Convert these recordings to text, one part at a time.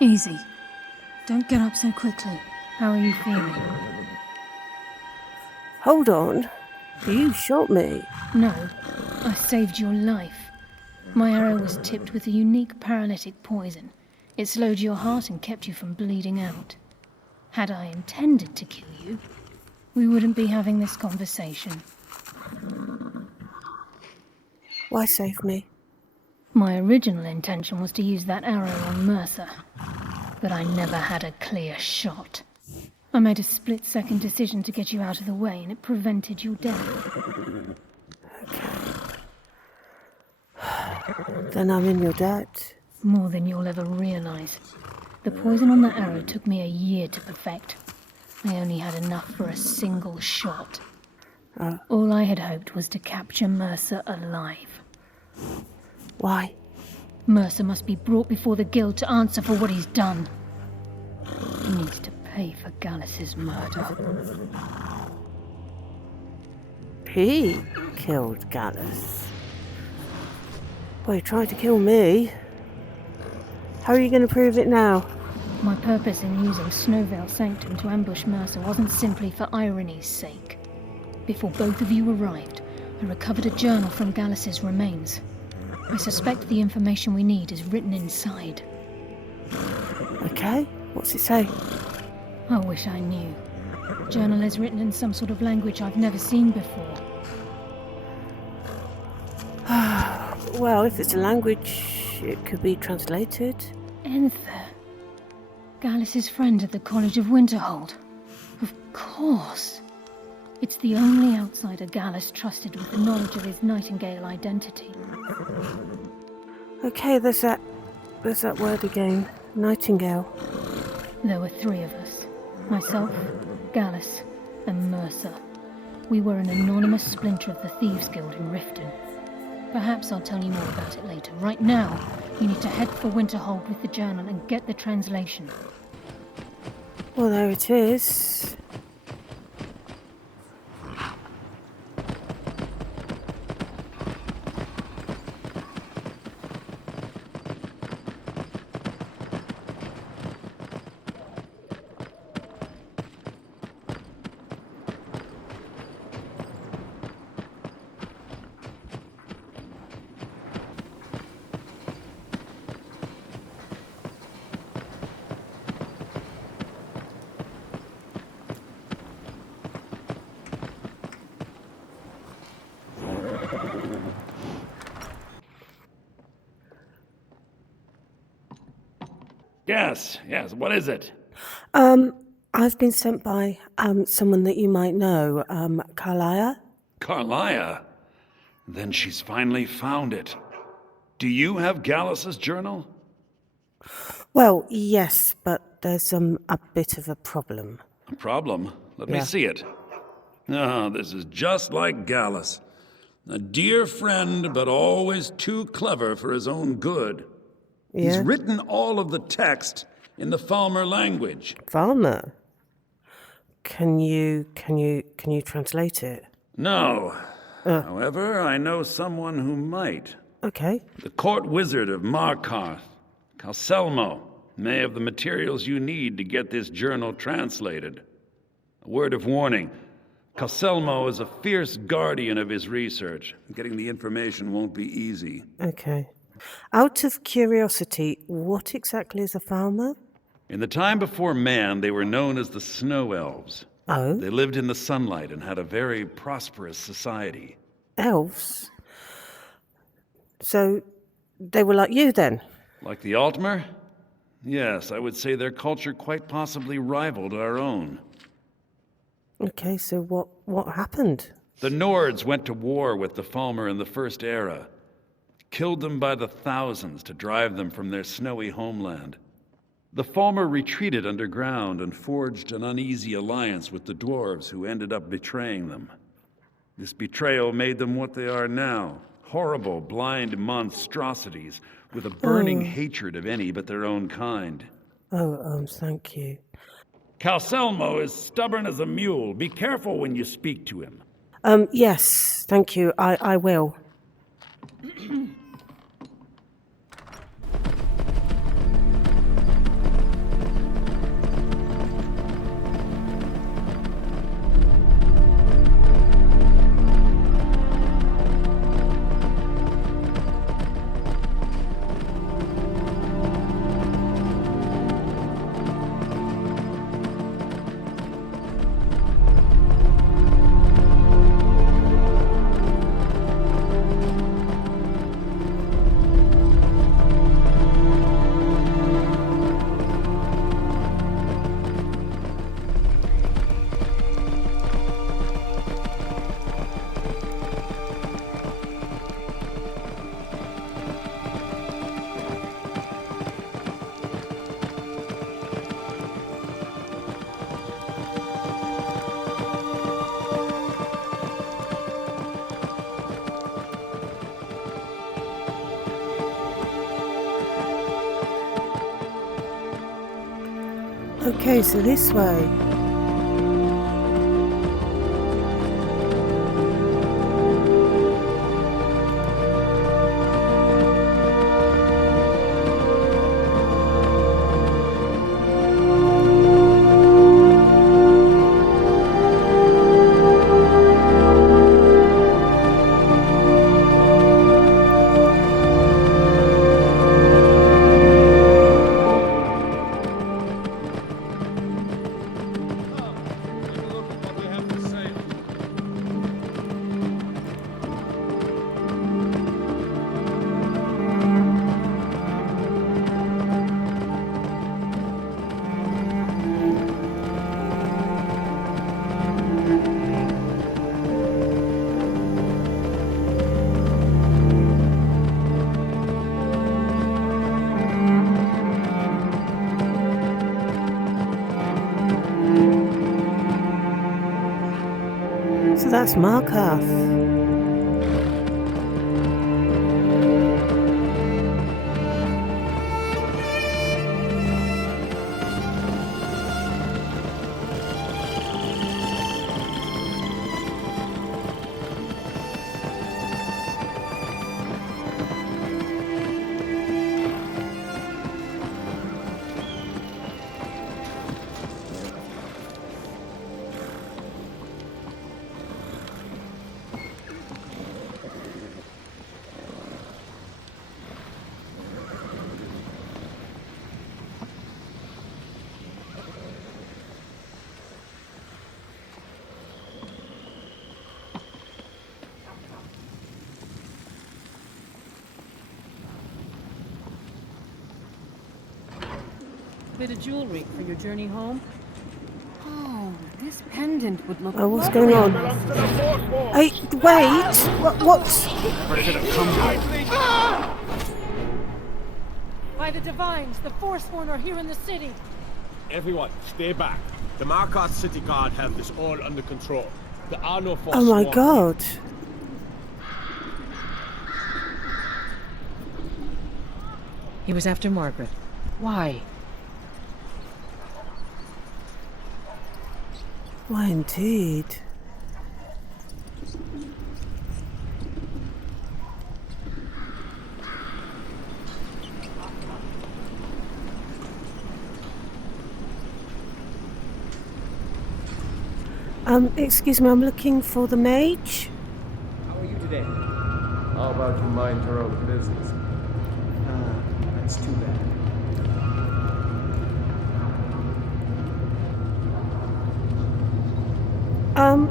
Easy. Don't get up so quickly. How are you feeling? Hold on. You shot me. No, I saved your life. My arrow was tipped with a unique paralytic poison. It slowed your heart and kept you from bleeding out. Had I intended to kill you, we wouldn't be having this conversation. Why save me? My original intention was to use that arrow on Mercer, but I never had a clear shot. I made a split-second decision to get you out of the way, and it prevented your death. Then I'm in your debt. More than you'll ever realize. The poison on that arrow took me a year to perfect. I only had enough for a single shot. All I had hoped was to capture Mercer alive. Why? Mercer must be brought before the guild to answer for what he's done. He needs to pay for Gallus's murder. He killed Gallus. Well, he tried to kill me. How are you going to prove it now? My purpose in using Snowvale Sanctum to ambush Mercer wasn't simply for irony's sake. Before both of you arrived, I recovered a journal from Gallus's remains. I suspect the information we need is written inside. Okay, what's it say? I wish I knew. The journal is written in some sort of language I've never seen before. Well, if it's a language, it could be translated. Enther. Gallus's friend at the College of Winterhold. Of course. It's the only outsider Gallus trusted with the knowledge of his Nightingale identity. Okay, there's that word again. Nightingale. There were three of us. Myself, Gallus, and Mercer. We were an anonymous splinter of the Thieves Guild in Riften. Perhaps I'll tell you more about it later. Right now, you need to head for Winterhold with the journal and get the translation. Well, there it is. Yes, what is it? I've been sent by, someone that you might know, Karliah. Karliah? Then she's finally found it. Do you have Gallus's journal? Well, yes, but there's, a bit of a problem. A problem? Let me see it. Ah, this is just like Gallus. A dear friend, but always too clever for his own good. Yeah? He's written all of the text in the Falmer language. Falmer? Can you translate it? No. However, I know someone who might. Okay. The court wizard of Markarth, Calselmo, may have the materials you need to get this journal translated. A word of warning. Calselmo is a fierce guardian of his research. Getting the information won't be easy. Okay. Out of curiosity, what exactly is a Falmer? In the time before man, they were known as the Snow Elves. Oh? They lived in the sunlight and had a very prosperous society. Elves? So, they were like you then? Like the Altmer? Yes, I would say their culture quite possibly rivaled our own. Okay, so what happened? The Nords went to war with the Falmer in the First Era. Killed them by the thousands to drive them from their snowy homeland. The Falmer retreated underground and forged an uneasy alliance with the dwarves who ended up betraying them. This betrayal made them what they are now, horrible, blind monstrosities with a burning hatred of any but their own kind. Thank you. Calselmo is stubborn as a mule. Be careful when you speak to him. Yes, thank you. I will. Okay, so this way. So that's Markarth. Bit of jewelry for your journey home? Oh, this pendant would look Oh, what's lovely going on? this. Hey, wait! What? By the Divines, the Forsworn are here in the city. Everyone, stay back. The Markarth City Guard have this all under control. There are no force. Oh my god. He was after Margaret. Why? Why indeed? Excuse me, I'm looking for the mage. How are you today? How about you mind your own business? That's too bad.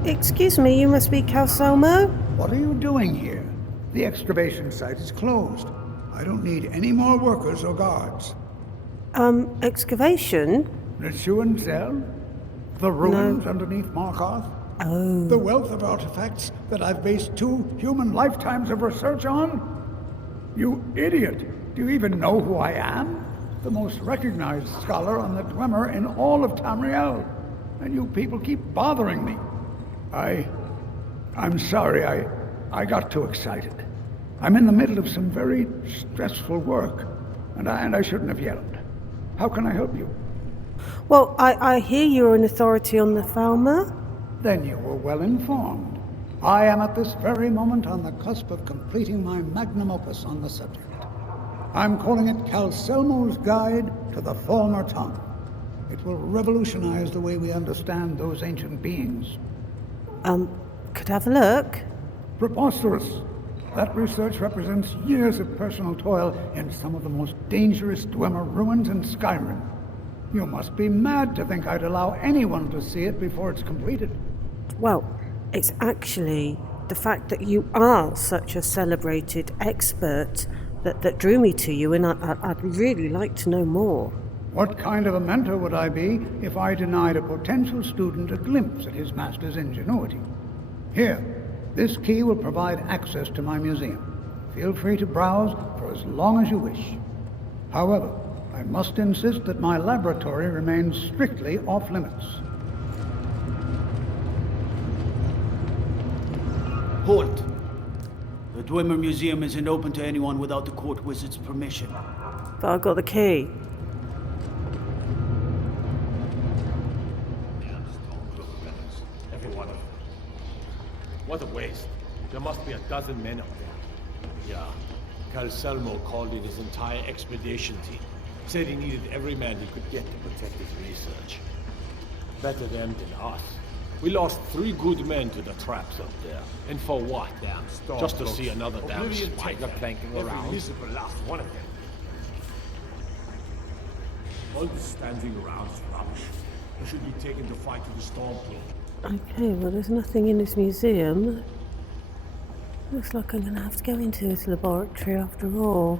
Excuse me, you must be Calsomo? What are you doing here? The excavation site is closed. I don't need any more workers or guards. Excavation? The Shuan Cell? The ruins underneath Markarth? Oh. The wealth of artifacts that I've based 2 human lifetimes of research on? You idiot! Do you even know who I am? The most recognized scholar on the Dwemer in all of Tamriel. And you people keep bothering me. I'm sorry, I got too excited. I'm in the middle of some very stressful work, and I shouldn't have yelled. How can I help you? Well, I hear you're an authority on the Falmer. Then you were well informed. I am at this very moment on the cusp of completing my magnum opus on the subject. I'm calling it Calselmo's Guide to the Falmer Tongue. It will revolutionize the way we understand those ancient beings. Could I have a look? Preposterous! That research represents years of personal toil in some of the most dangerous Dwemer ruins in Skyrim. You must be mad to think I'd allow anyone to see it before it's completed. Well, it's actually the fact that you are such a celebrated expert that drew me to you, and I'd really like to know more. What kind of a mentor would I be if I denied a potential student a glimpse at his master's ingenuity? Here, this key will provide access to my museum. Feel free to browse for as long as you wish. However, I must insist that my laboratory remains strictly off-limits. Halt! The Dwemer Museum isn't open to anyone without the court wizard's permission. But I got the key. What a waste. There must be a dozen men up there. Yeah. Calselmo called in his entire expedition team. Said he needed every man he could get to protect his research. Better them than us. We lost 3 good men to the traps up there. And for what, damn? Just to see another damn spider planking around? Every miserable last one of them. All this standing around is rubbish. They should be taken to fight with the Storm King. Okay, well there's nothing in this museum. Looks like I'm going to have to go into this laboratory after all.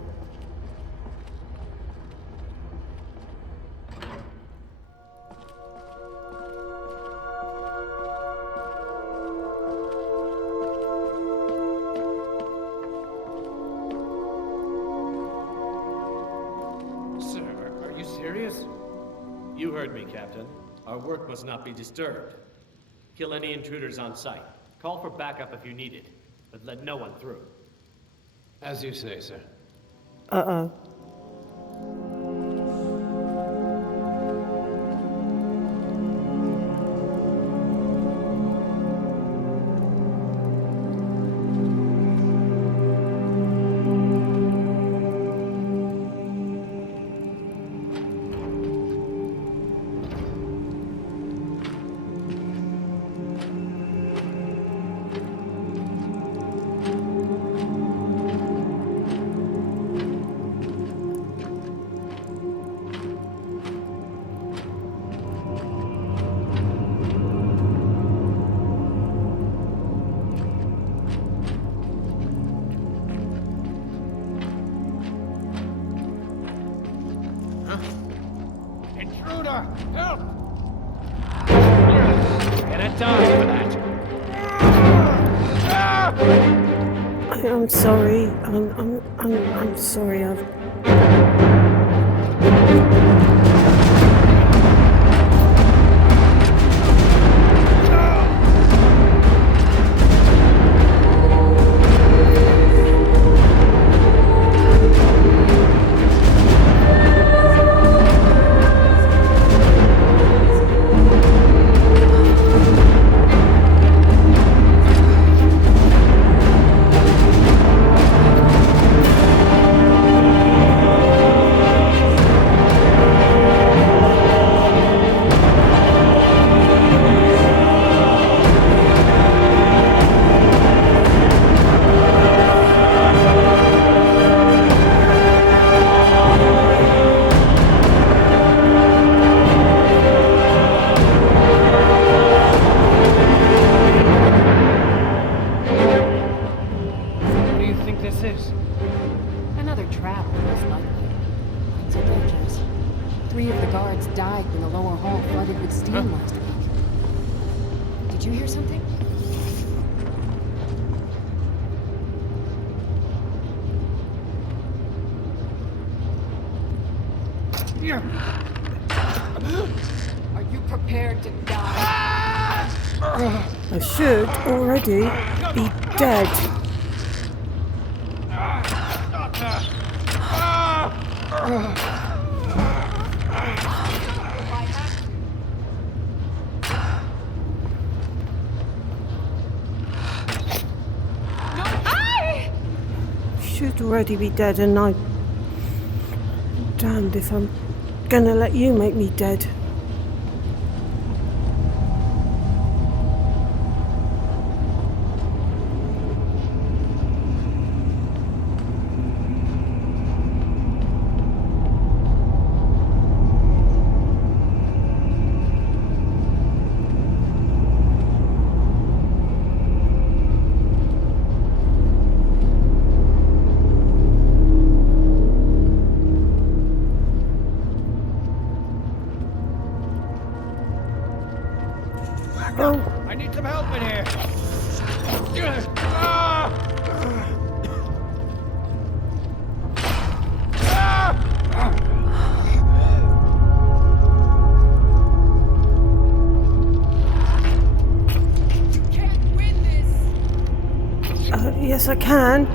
You heard me, Captain. Our work must not be disturbed. Kill any intruders on sight. Call for backup if you need it, but let no one through. As you say, sir. Uh-oh. Help! Get a die for that. I'm sorry. I'm sorry. Are you prepared to die? I should already be dead. Should already be dead, and I'm damned if I'm gonna let you make me dead. I need some help in here. You can't win this. Yes, I can.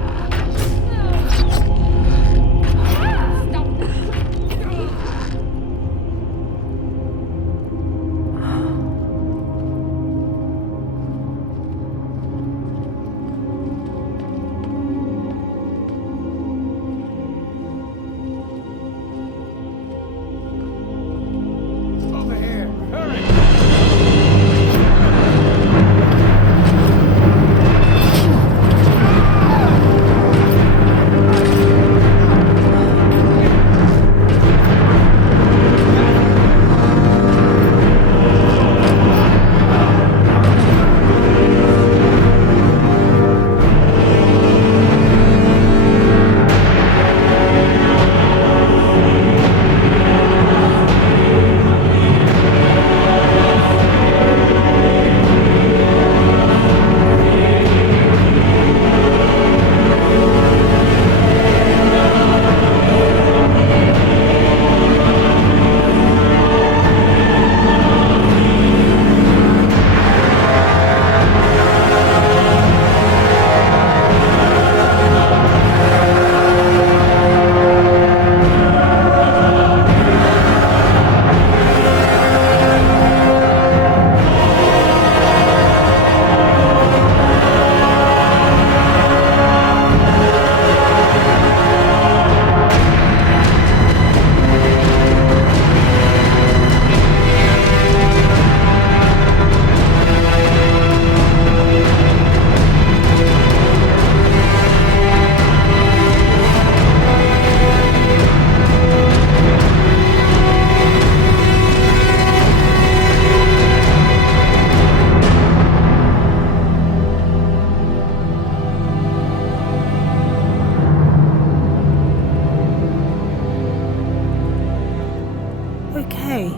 Okay.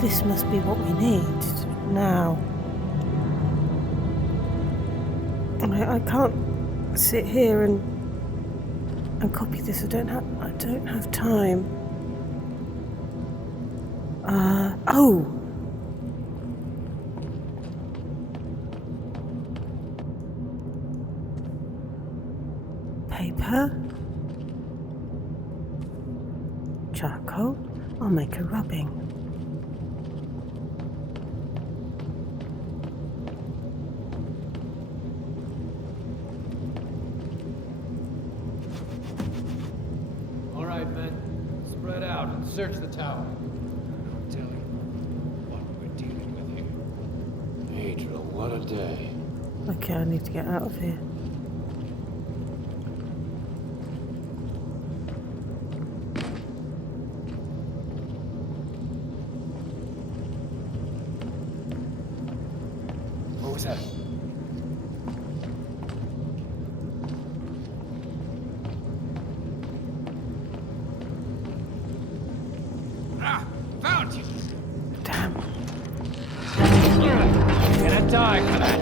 This must be what we need now. I can't sit here and copy this. I don't have time. Oh. Paper. Charcoal. I'll make a rubbing. All right, men. Spread out and search the tower. I'll tell you what we're dealing with here. Adriel, what a day. Okay, I need to get out of here. What was that? Ah! Found you! Damn. You're gonna die for that!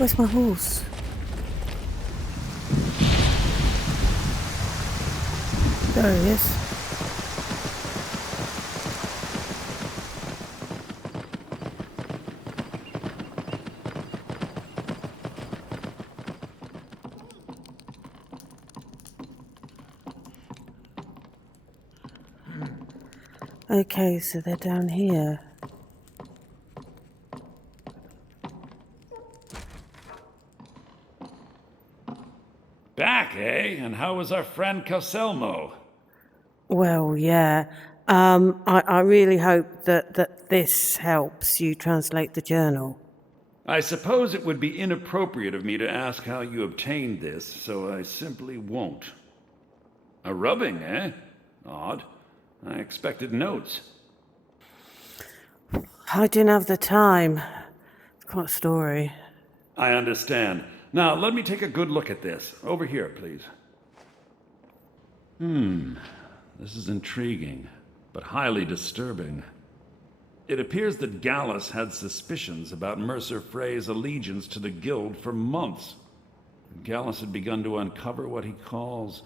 Where's my horse? There he is. Okay, so they're down here. Back, eh? And how was our friend Coselmo? Well, yeah. I really hope that this helps you translate the journal. I suppose it would be inappropriate of me to ask how you obtained this, so I simply won't. A rubbing, eh? Odd. I expected notes. I didn't have the time. It's quite a story. I understand. Now, let me take a good look at this. Over here, please. This is intriguing, but highly disturbing. It appears that Gallus had suspicions about Mercer Frey's allegiance to the guild for months. Gallus had begun to uncover what he calls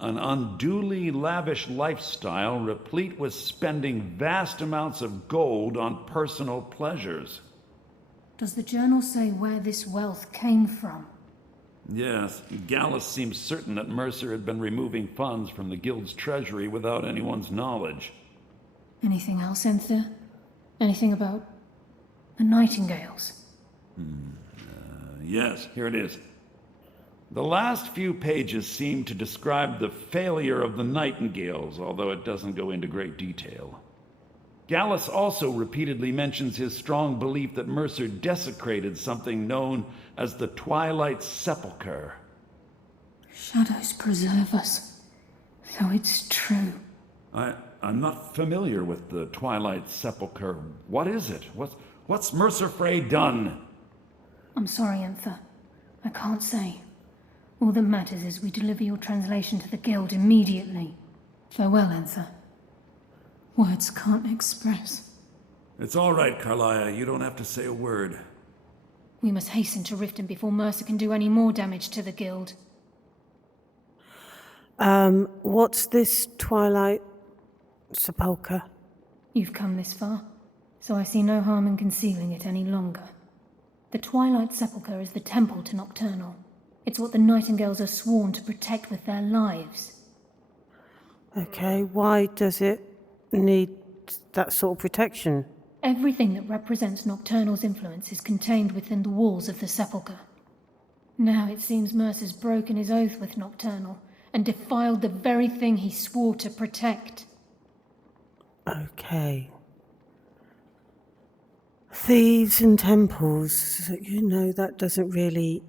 an unduly lavish lifestyle replete with spending vast amounts of gold on personal pleasures. Does the journal say where this wealth came from? Yes, Gallus seems certain that Mercer had been removing funds from the guild's treasury without anyone's knowledge. Anything else, Enthir? Anything about the Nightingales? Yes, here it is. The last few pages seem to describe the failure of the Nightingales, although it doesn't go into great detail. Gallus also repeatedly mentions his strong belief that Mercer desecrated something known as the Twilight Sepulchre. Shadows preserve us, so it's true. I'm not familiar with the Twilight Sepulchre. What is it? What's Mercer Frey done? I'm sorry, Enthir. I can't say. All that matters is we deliver your translation to the guild immediately. Farewell, Enthir. Words can't express. It's all right, Karliah. You don't have to say a word. We must hasten to Riften before Mercer can do any more damage to the guild. What's this Twilight Sepulchre? You've come this far, so I see no harm in concealing it any longer. The Twilight Sepulchre is the temple to Nocturnal. It's what the Nightingales are sworn to protect with their lives. Okay, why does it need that sort of protection? Everything that represents Nocturnal's influence is contained within the walls of the Sepulchre. Now it seems Mercer's broken his oath with Nocturnal and defiled the very thing he swore to protect. Okay. Thieves and temples, that doesn't really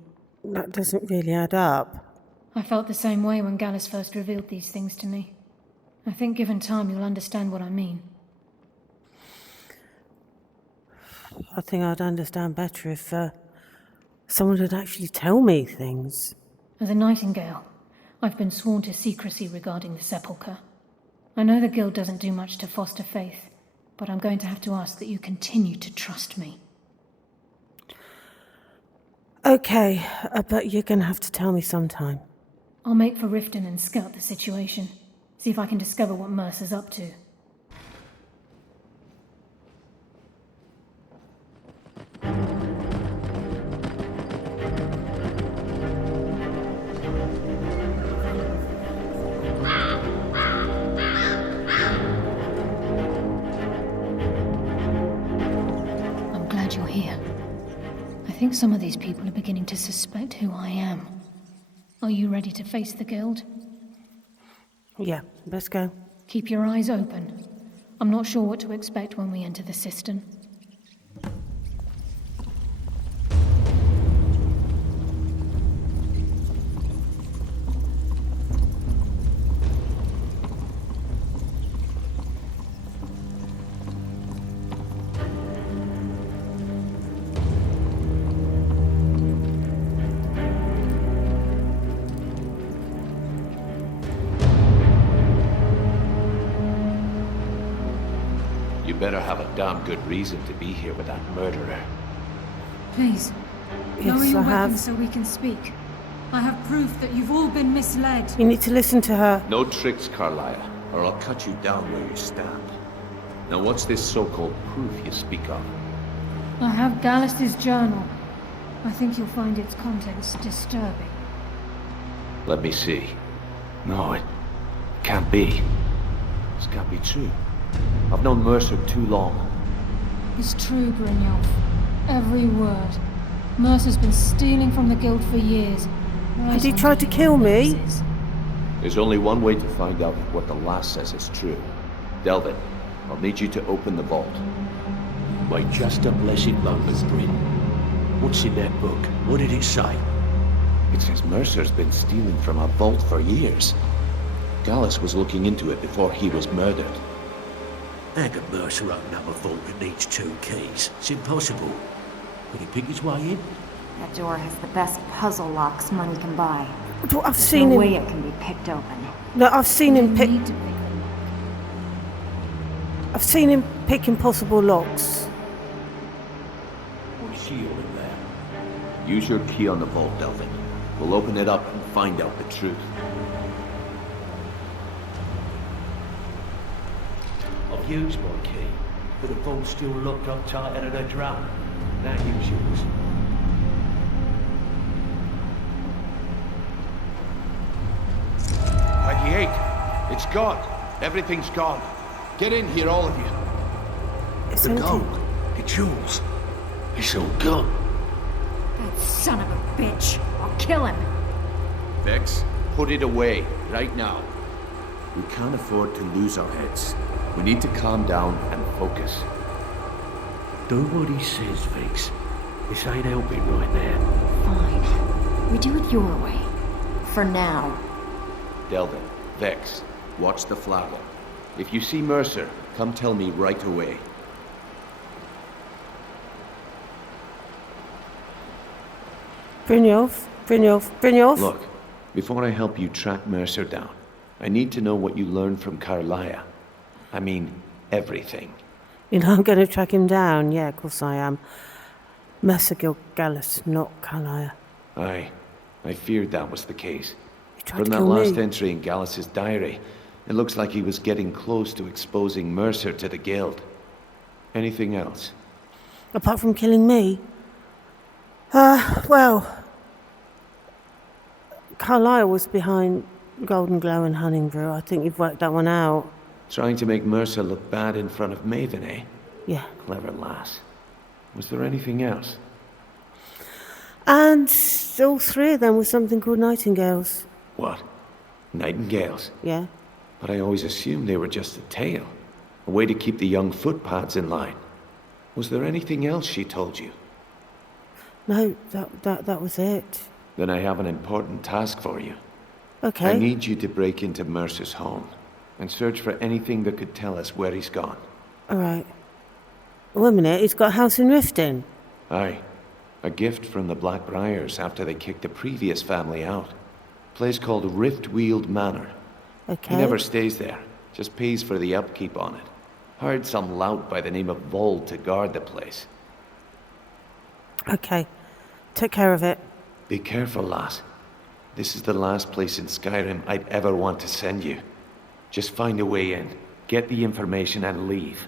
add up. I felt the same way when Gallus first revealed these things to me. I think given time you'll understand what I mean. I think I'd understand better if someone would actually tell me things. As a Nightingale, I've been sworn to secrecy regarding the Sepulchre. I know the guild doesn't do much to foster faith, but I'm going to have to ask that you continue to trust me. Okay, but you're going to have to tell me sometime. I'll make for Riften and scout the situation. See if I can discover what Mercer's up to. I'm glad you're here. I think some of these people are beginning to suspect who I am. Are you ready to face the guild? Yeah, let's go. Keep your eyes open. I'm not sure what to expect when we enter the cistern. You better have a damn good reason to be here with that murderer. Please, Yes, Lower your I weapon have. so we can speak. I have proof that you've all been misled. You need to listen to her. No tricks, Karliah, or I'll cut you down where you stand. Now what's this so-called proof you speak of? I have Gallus' journal. I think you'll find its contents disturbing. Let me see. No, it can't be. This can't be true. I've known Mercer too long. It's true, Brynjolf. Every word. Mercer's been stealing from the guild for years. Has he tried to kill me? There's only one way to find out if what the lass says is true. Delvin, I'll need you to open the vault. By just a blessed moment, Bryn. What's in that book? What did it say? It says Mercer's been stealing from our vault for years. Gallus was looking into it before he was murdered. How can Mercer open up a vault that needs 2 keys? It's impossible. Can he pick his way in? That door has the best puzzle locks money can buy. Well, I've There's seen no him. way it can be picked open. No, I've seen him pick. I've seen him pick impossible locks. What's she all in there? Use your key on the vault, Delvin. We'll open it up and find out the truth. I've used my key, but the vault's still locked up tighter than a drum. Now use yours. 98. It's gone. Everything's gone. Get in here, all of you. It's The empty. gold, the jewels, it's all gone. That son of a bitch. I'll kill him. Vex, put it away, right now. We can't afford to lose our heads. We need to calm down and focus. Do what he says, Vex. This ain't helping right now. Fine. We do it your way. For now. Delvin, Vex, watch the flagger. If you see Mercer, come tell me right away. Brynjolf. Look, before I help you track Mercer down, I need to know what you learned from Karliah. I mean, everything. You know I'm going to track him down. Yeah, of course I am. Mercer killed Gallus, not Karliah. I feared that was the case. tried From to that kill last me. entry in Gallus's diary, it looks like he was getting close to exposing Mercer to the guild. Anything else? Apart from killing me? Well... Karliah was behind Golden Glow and Hunting Brew. I think you've worked that one out. Trying to make Mercer look bad in front of Maven, eh? Yeah. Clever lass. Was there anything else? And all 3 of them were something called Nightingales. What? Nightingales? Yeah. But I always assumed they were just a tale. A way to keep the young footpads in line. Was there anything else she told you? No, that was it. Then I have an important task for you. Okay. I need you to break into Mercer's home and search for anything that could tell us where he's gone. All right. Wait a minute, he's got a house in Riften. Aye. A gift from the Blackbriars after they kicked the previous family out. Place called Riftweald Manor. Okay. He never stays there, just pays for the upkeep on it. Hired some lout by the name of Vold to guard the place. Okay. Take care of it. Be careful, lass. This is the last place in Skyrim I'd ever want to send you. Just find a way in, get the information and leave.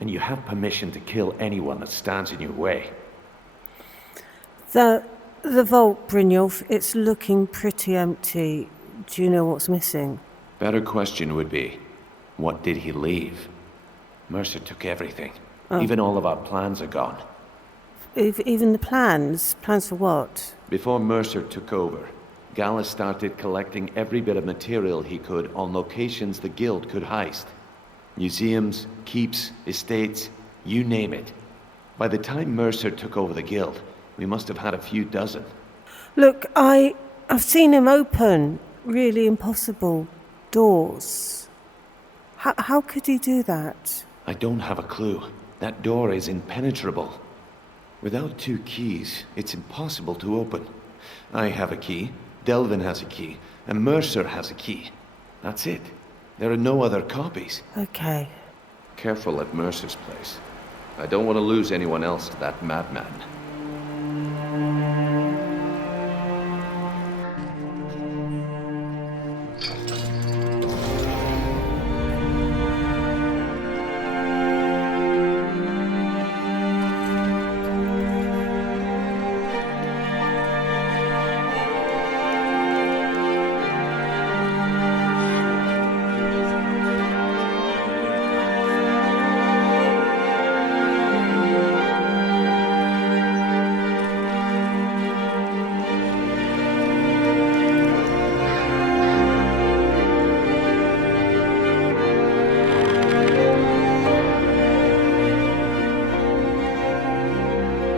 And you have permission to kill anyone that stands in your way. The vault, Brynjolf, it's looking pretty empty. Do you know what's missing? Better question would be, what did he leave? Mercer took everything. Oh. Even all of our plans are gone. Even the plans? Plans for what? Before Mercer took over, Gallus started collecting every bit of material he could on locations the guild could heist. Museums, keeps, estates, you name it. By the time Mercer took over the guild, we must have had a few dozen. Look, I've seen him open really impossible doors. How could he do that? I don't have a clue. That door is impenetrable. Without 2 keys, it's impossible to open. I have a key, Delvin has a key, and Mercer has a key. That's it. There are no other copies. Okay. Careful at Mercer's place. I don't want to lose anyone else to that madman.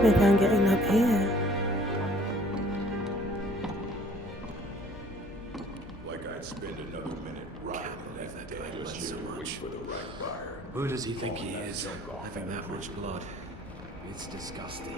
Maybe I'm getting up here. Like I'd spend another minute riding that deadless so much for the right buyer. Who does he think he is, having that much blood? It's disgusting.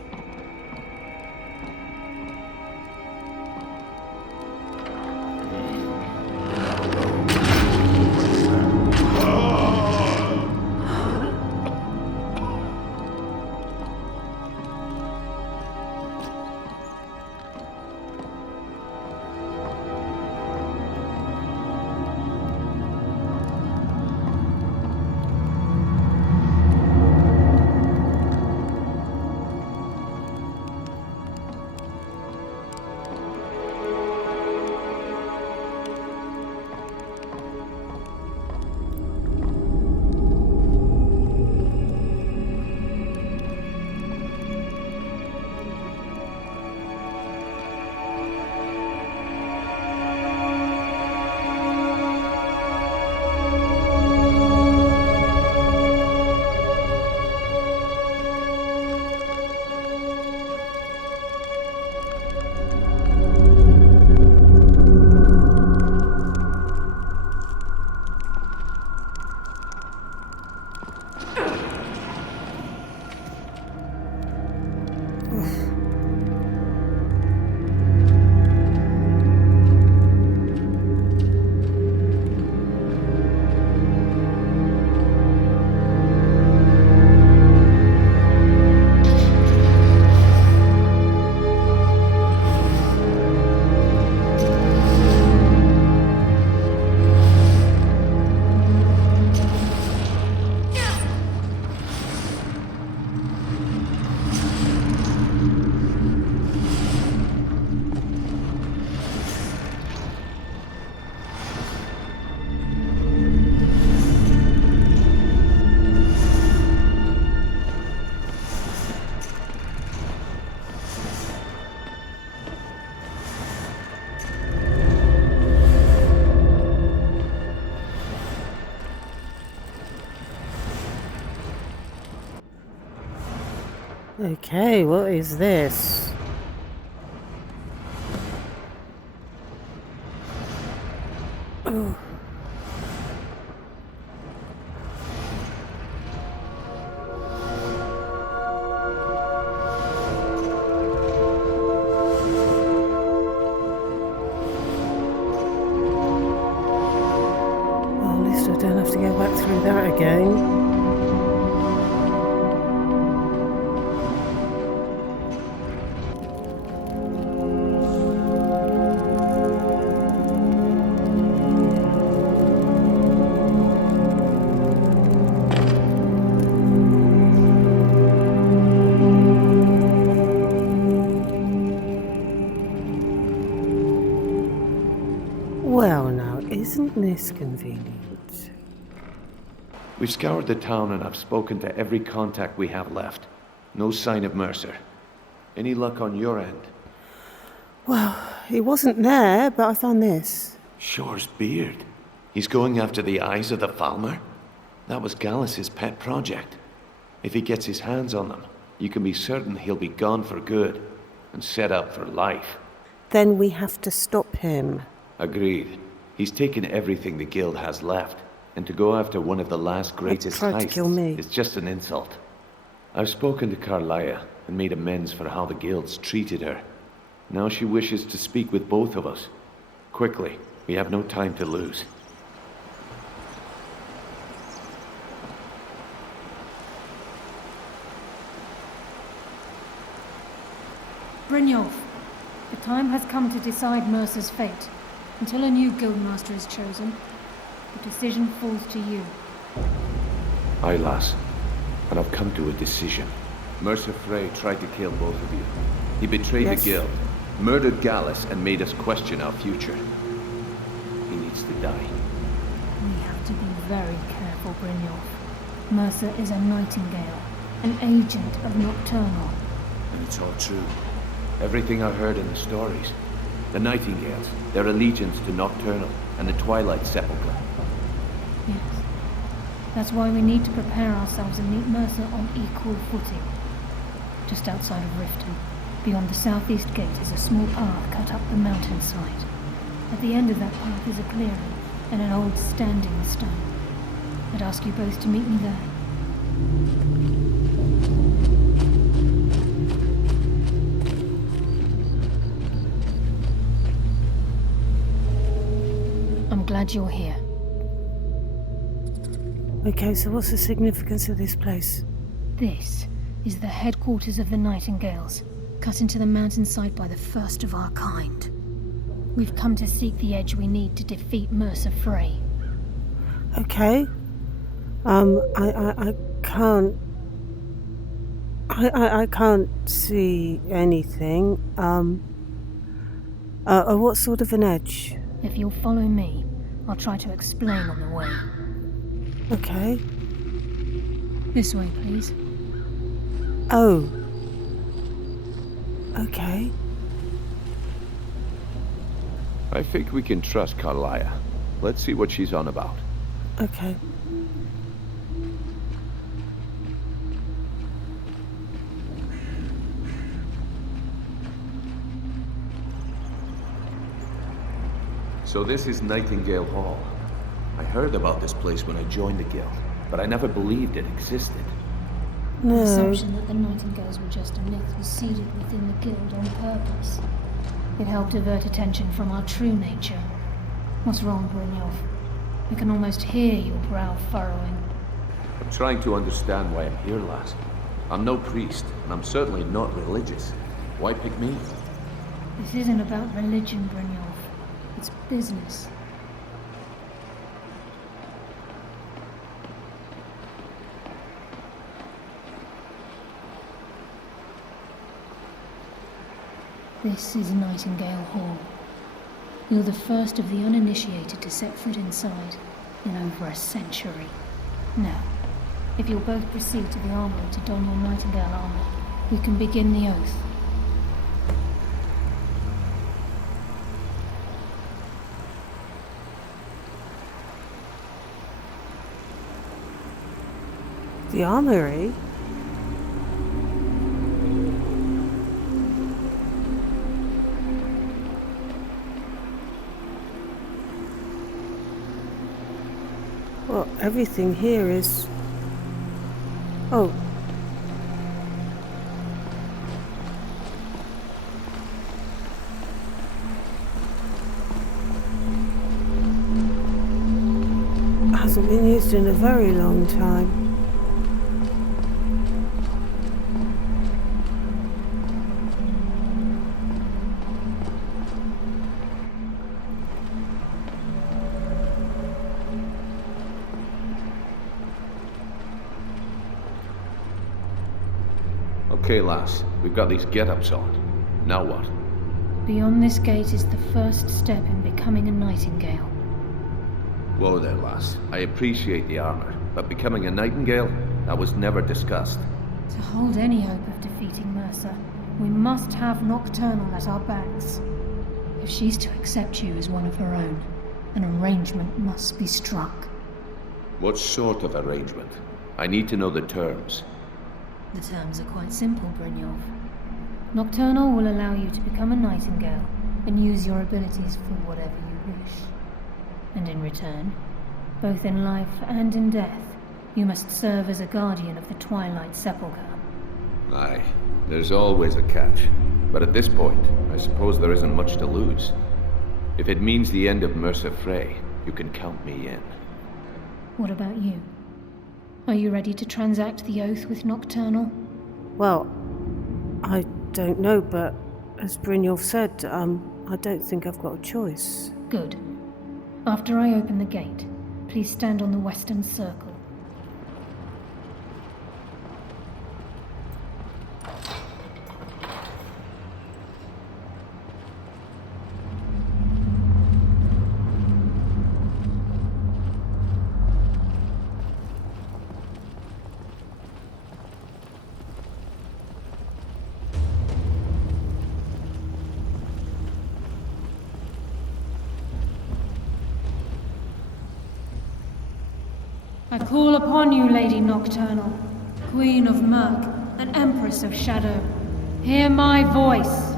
Okay, what is this? Oh. Well, at least I don't have to go back through that again. Well now, isn't this convenient? We've scoured the town and I've spoken to every contact we have left. No sign of Mercer. Any luck on your end? Well, he wasn't there, but I found this. Shore's beard. He's going after the eyes of the Falmer? That was Gallus's pet project. If he gets his hands on them, you can be certain he'll be gone for good and set up for life. Then we have to stop him. Agreed. He's taken everything the guild has left, and to go after one of the last greatest heists is just an insult. I've spoken to Karliah and made amends for how the guilds treated her. Now she wishes to speak with both of us. Quickly, we have no time to lose. Brynjolf, the time has come to decide Mercer's fate. Until a new guildmaster is chosen, the decision falls to you. Aye, lass. And I've come to a decision. Mercer Frey tried to kill both of you. He betrayed the guild, murdered Gallus, and made us question our future. He needs to die. We have to be very careful, Brynjolf. Mercer is a Nightingale, an agent of Nocturnal. And it's all true. Everything I heard in the stories. The Nightingales, their allegiance to Nocturnal and the Twilight Sepulchre. Yes. That's why we need to prepare ourselves and meet Mercer on equal footing. just outside of Riften. Beyond the southeast gate is a small path cut up the mountainside. At the end of that path is a clearing and an old standing stone. I'd ask you both to meet me there. I'm glad you're here. Okay, so what's the significance of this place? This is the headquarters of the Nightingales, cut into the mountainside by the first of our kind. We've come to seek the edge we need to defeat Mercer Frey. Okay. I can't... I can't see anything. What sort of an edge? If you'll follow me, I'll try to explain on the way. Okay. This way, please. Oh. Okay. I think we can trust Karliah. Let's see what she's on about. Okay. So this is Nightingale Hall. I heard about this place when I joined the guild, but I never believed it existed. The assumption that the Nightingales were just a myth was seeded within the guild on purpose. It helped divert attention from our true nature. What's wrong, Brynjolf? I can almost hear your brow furrowing. I'm trying to understand why I'm here, lass. I'm no priest, and I'm certainly not religious. Why pick me? This isn't about religion, Brynjolf. It's business. This is Nightingale Hall. You're the first of the uninitiated to set foot inside in over a century. Now, if you'll both proceed to the armory to don your Nightingale armor, we can begin the oath. The armory? Well, everything here is... Oh. Hasn't been used in a very long time. Okay, lass. We've got these get-ups on. Now what? Beyond this gate is the first step in becoming a Nightingale. Whoa there, lass. I appreciate the armor, but becoming a Nightingale? That was never discussed. To hold any hope of defeating Mercer, we must have Nocturnal at our backs. If she's to accept you as one of her own, an arrangement must be struck. What sort of arrangement? I need to know the terms. The terms are quite simple, Brynjolf. Nocturnal will allow you to become a Nightingale and use your abilities for whatever you wish. And in return, both in life and in death, you must serve as a guardian of the Twilight Sepulchre. Aye, there's always a catch. But at this point, I suppose there isn't much to lose. If it means the end of Mercer Frey, you can count me in. What about you? Are you ready to transact the oath with Nocturnal? Well, I don't know, but as Brynjolf said, I don't think I've got a choice. Good. After I open the gate, please stand on the western circle. I call upon you, Lady Nocturnal, Queen of Murk an Empress of Shadow. Hear my voice.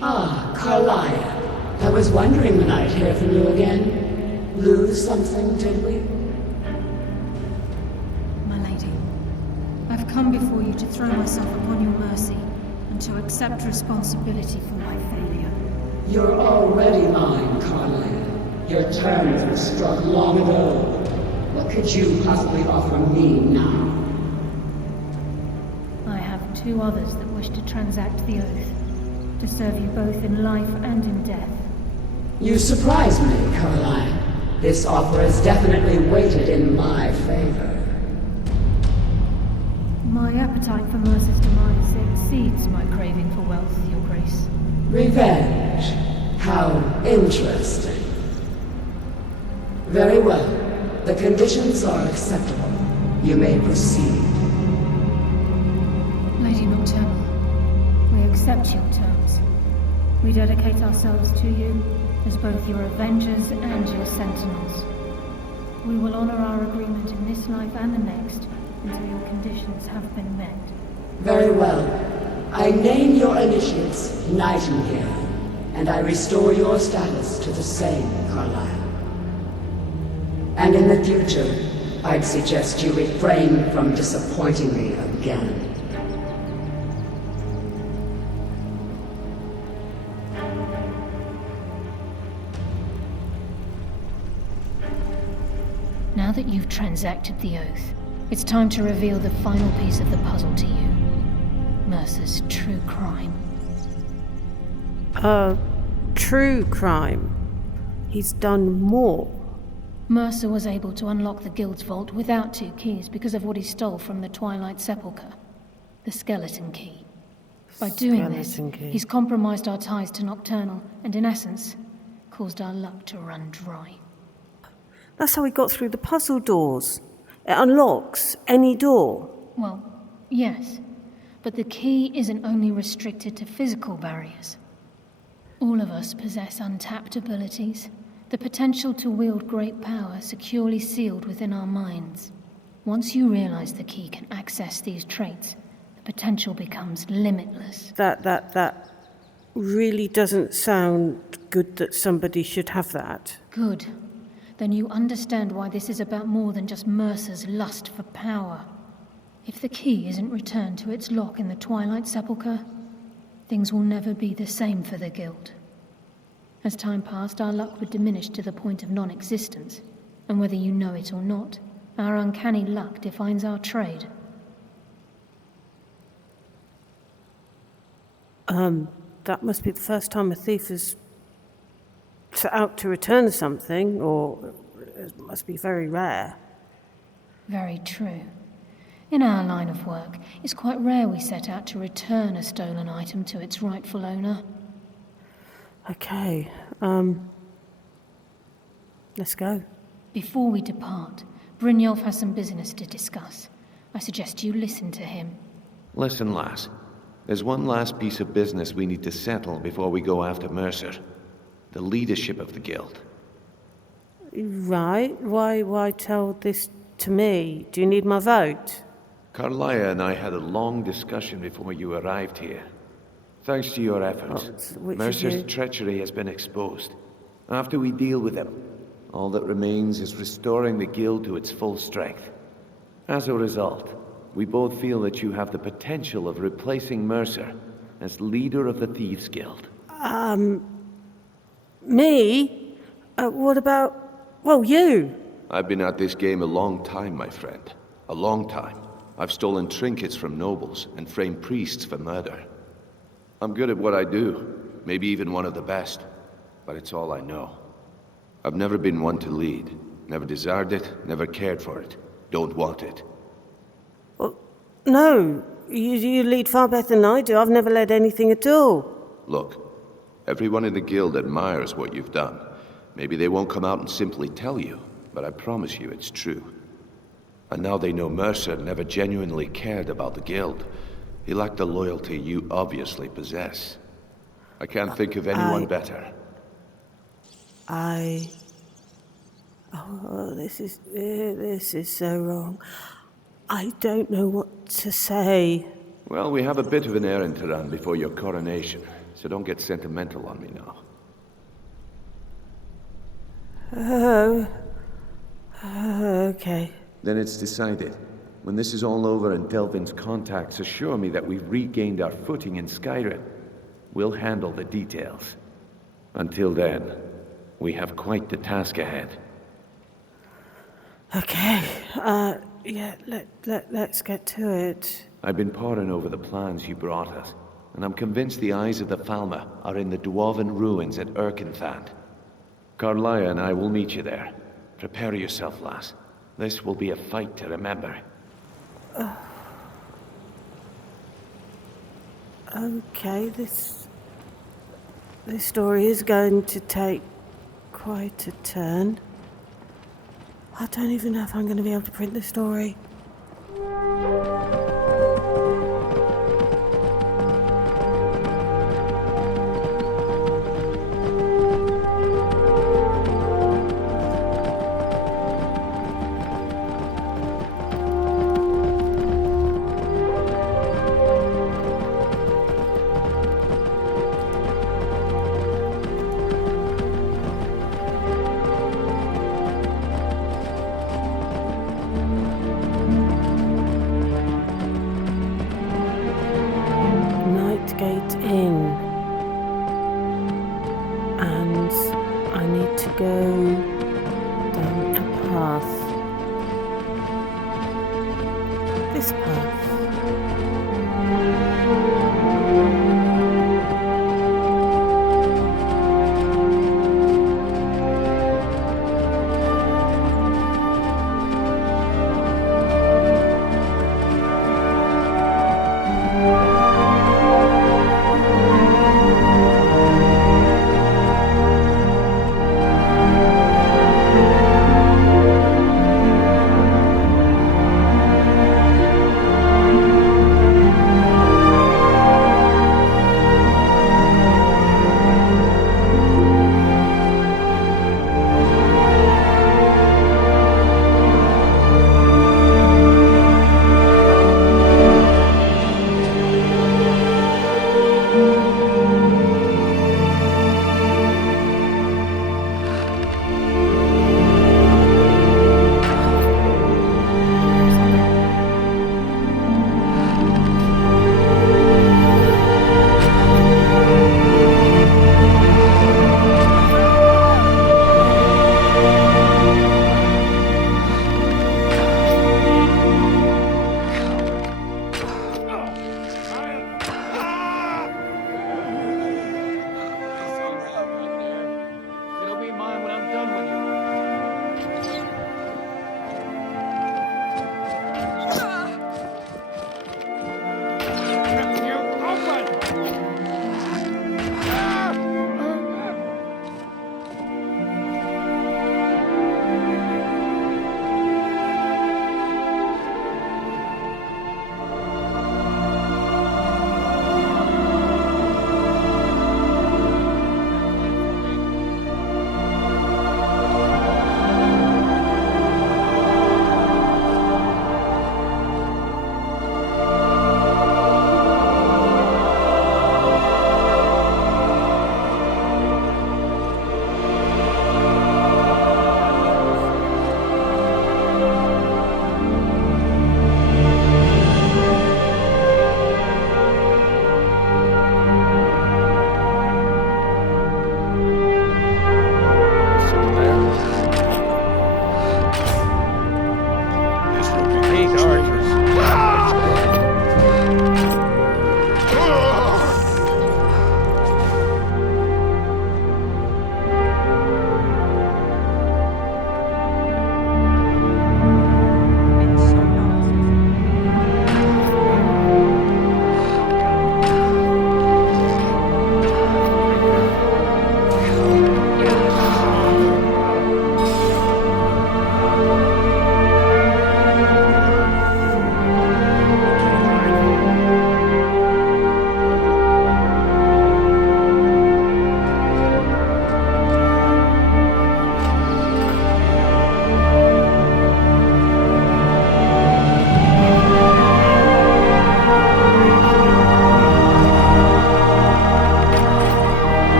Ah, Karliah. I was wondering when I'd hear from you again. Lose something, did we? My lady, I've come before you to throw myself upon your mercy and to accept responsibility for my failure. You're already mine, Karliah. Your terms were struck long ago. What could you possibly offer me now? I have two others that wish to transact the oath, to serve you both in life and in death. You surprise me, Karliah. This offer is definitely weighted in my favor. My appetite for Mercer's demise exceeds my craving for wealth, Your Grace. Revenge. How interesting. Very well. The conditions are acceptable. You may proceed. Lady Nocturnal, we accept your terms. We dedicate ourselves to you as both your avengers and your sentinels. We will honor our agreement in this life and the next until your conditions have been met. Very well. I name your initiates Nightingale, and I restore your status to the same, Karliah. And in the future, I'd suggest you refrain from disappointing me again. Now that you've transacted the oath, it's time to reveal the final piece of the puzzle to you. Mercer's true crime. True crime. He's done more. Mercer was able to unlock the Guild's vault without 2 keys because of what he stole from the Twilight Sepulchre. The Skeleton Key. By doing this, he's compromised our ties to Nocturnal, and in essence, caused our luck to run dry. That's how we got through the puzzle doors. It unlocks any door. Well, yes. But the key isn't only restricted to physical barriers. All of us possess untapped abilities. The potential to wield great power securely sealed within our minds. Once you realize the key can access these traits, the potential becomes limitless. That really doesn't sound good that somebody should have that. Good. Then you understand why this is about more than just Mercer's lust for power. If the key isn't returned to its lock in the Twilight Sepulchre, things will never be the same for the Guild. As time passed, our luck would diminish to the point of non-existence, and whether you know it or not, our uncanny luck defines our trade. That must be the first time a thief is set out to return something, or it must be very rare. Very true. In our line of work, it's quite rare we set out to return a stolen item to its rightful owner. Okay, let's go. Before we depart, Brynjolf has some business to discuss. I suggest you listen to him. Listen, lass. There's one last piece of business we need to settle before we go after Mercer. The leadership of the Guild. Right, why tell this to me? Do you need my vote? Karliah and I had a long discussion before you arrived here. Thanks to your efforts, Mercer's treachery has been exposed. After we deal with him, all that remains is restoring the Guild to its full strength. As a result, we both feel that you have the potential of replacing Mercer as leader of the Thieves Guild. Me? What about... well, you? I've been at this game a long time, my friend. A long time. I've stolen trinkets from nobles and framed priests for murder. I'm good at what I do, maybe even one of the best, but it's all I know. I've never been one to lead. Never desired it, never cared for it. Don't want it. Well, no, you lead far better than I do. I've never led anything at all. Look, everyone in the Guild admires what you've done. Maybe they won't come out and simply tell you, but I promise you it's true. And now they know Mercer never genuinely cared about the Guild. He lacked the loyalty you obviously possess. I can't think of anyone better. Oh, this is so wrong. I don't know what to say. Well, we have a bit of an errand to run before your coronation, so don't get sentimental on me now. Okay. Then it's decided. When this is all over and Delvin's contacts assure me that we've regained our footing in Skyrim, we'll handle the details. Until then, we have quite the task ahead. Okay. Yeah, let's get to it. I've been poring over the plans you brought us, and I'm convinced the eyes of the Falmer are in the Dwarven ruins at Erkenthand. Karliah and I will meet you there. Prepare yourself, lass. This will be a fight to remember. Okay, this story is going to take quite a turn. I don't even know if I'm going to be able to print the story.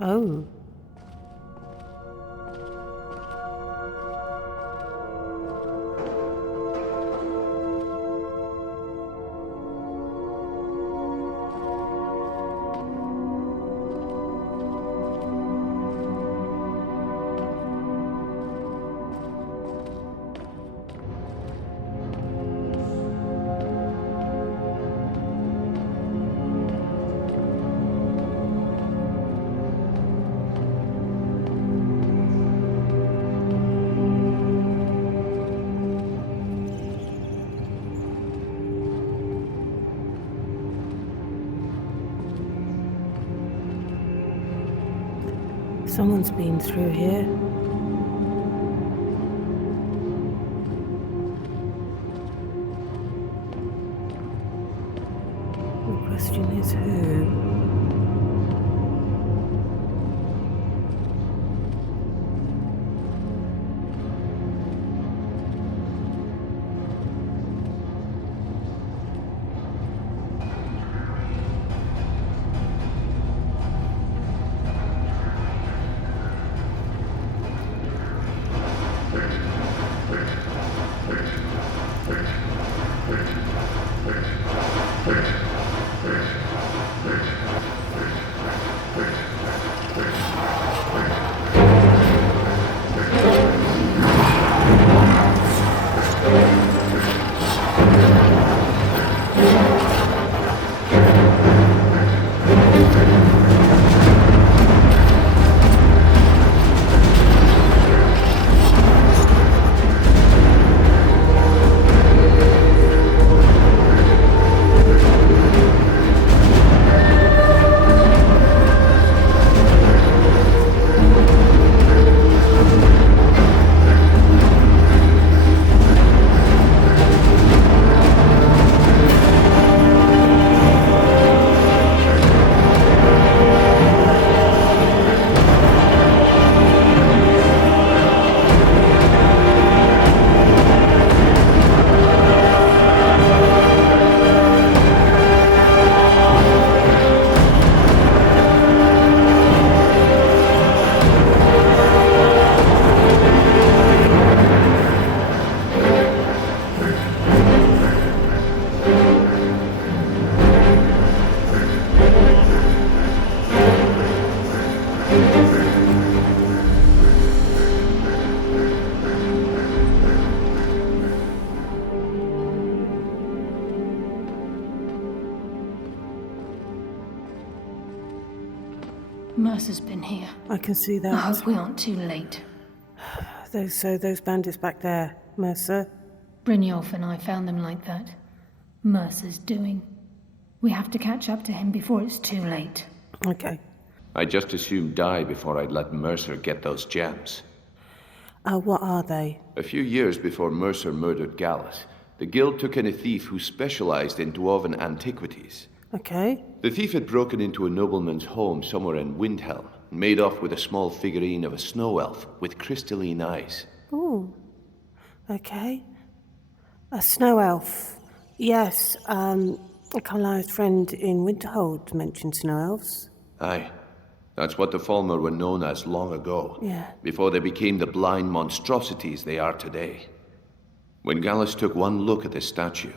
Oh. Someone's been through here. The question is who? Mercer's been here. I can see that. I hope we aren't too late. Those bandits back there, Mercer. Brynjolf and I found them like that. Mercer's doing. We have to catch up to him before it's too late. Okay. I just assumed die before I'd let Mercer get those gems. What are they? A few years before Mercer murdered Gallus, the guild took in a thief who specialized in dwarven antiquities. Okay. The thief had broken into a nobleman's home somewhere in Windhelm, and made off with a small figurine of a snow elf with crystalline eyes. Ooh. Okay. A snow elf. Yes, Karliah's friend in Winterhold mentioned snow elves. Aye. That's what the Falmer were known as long ago. Yeah. Before they became the blind monstrosities they are today. When Gallus took one look at this statue,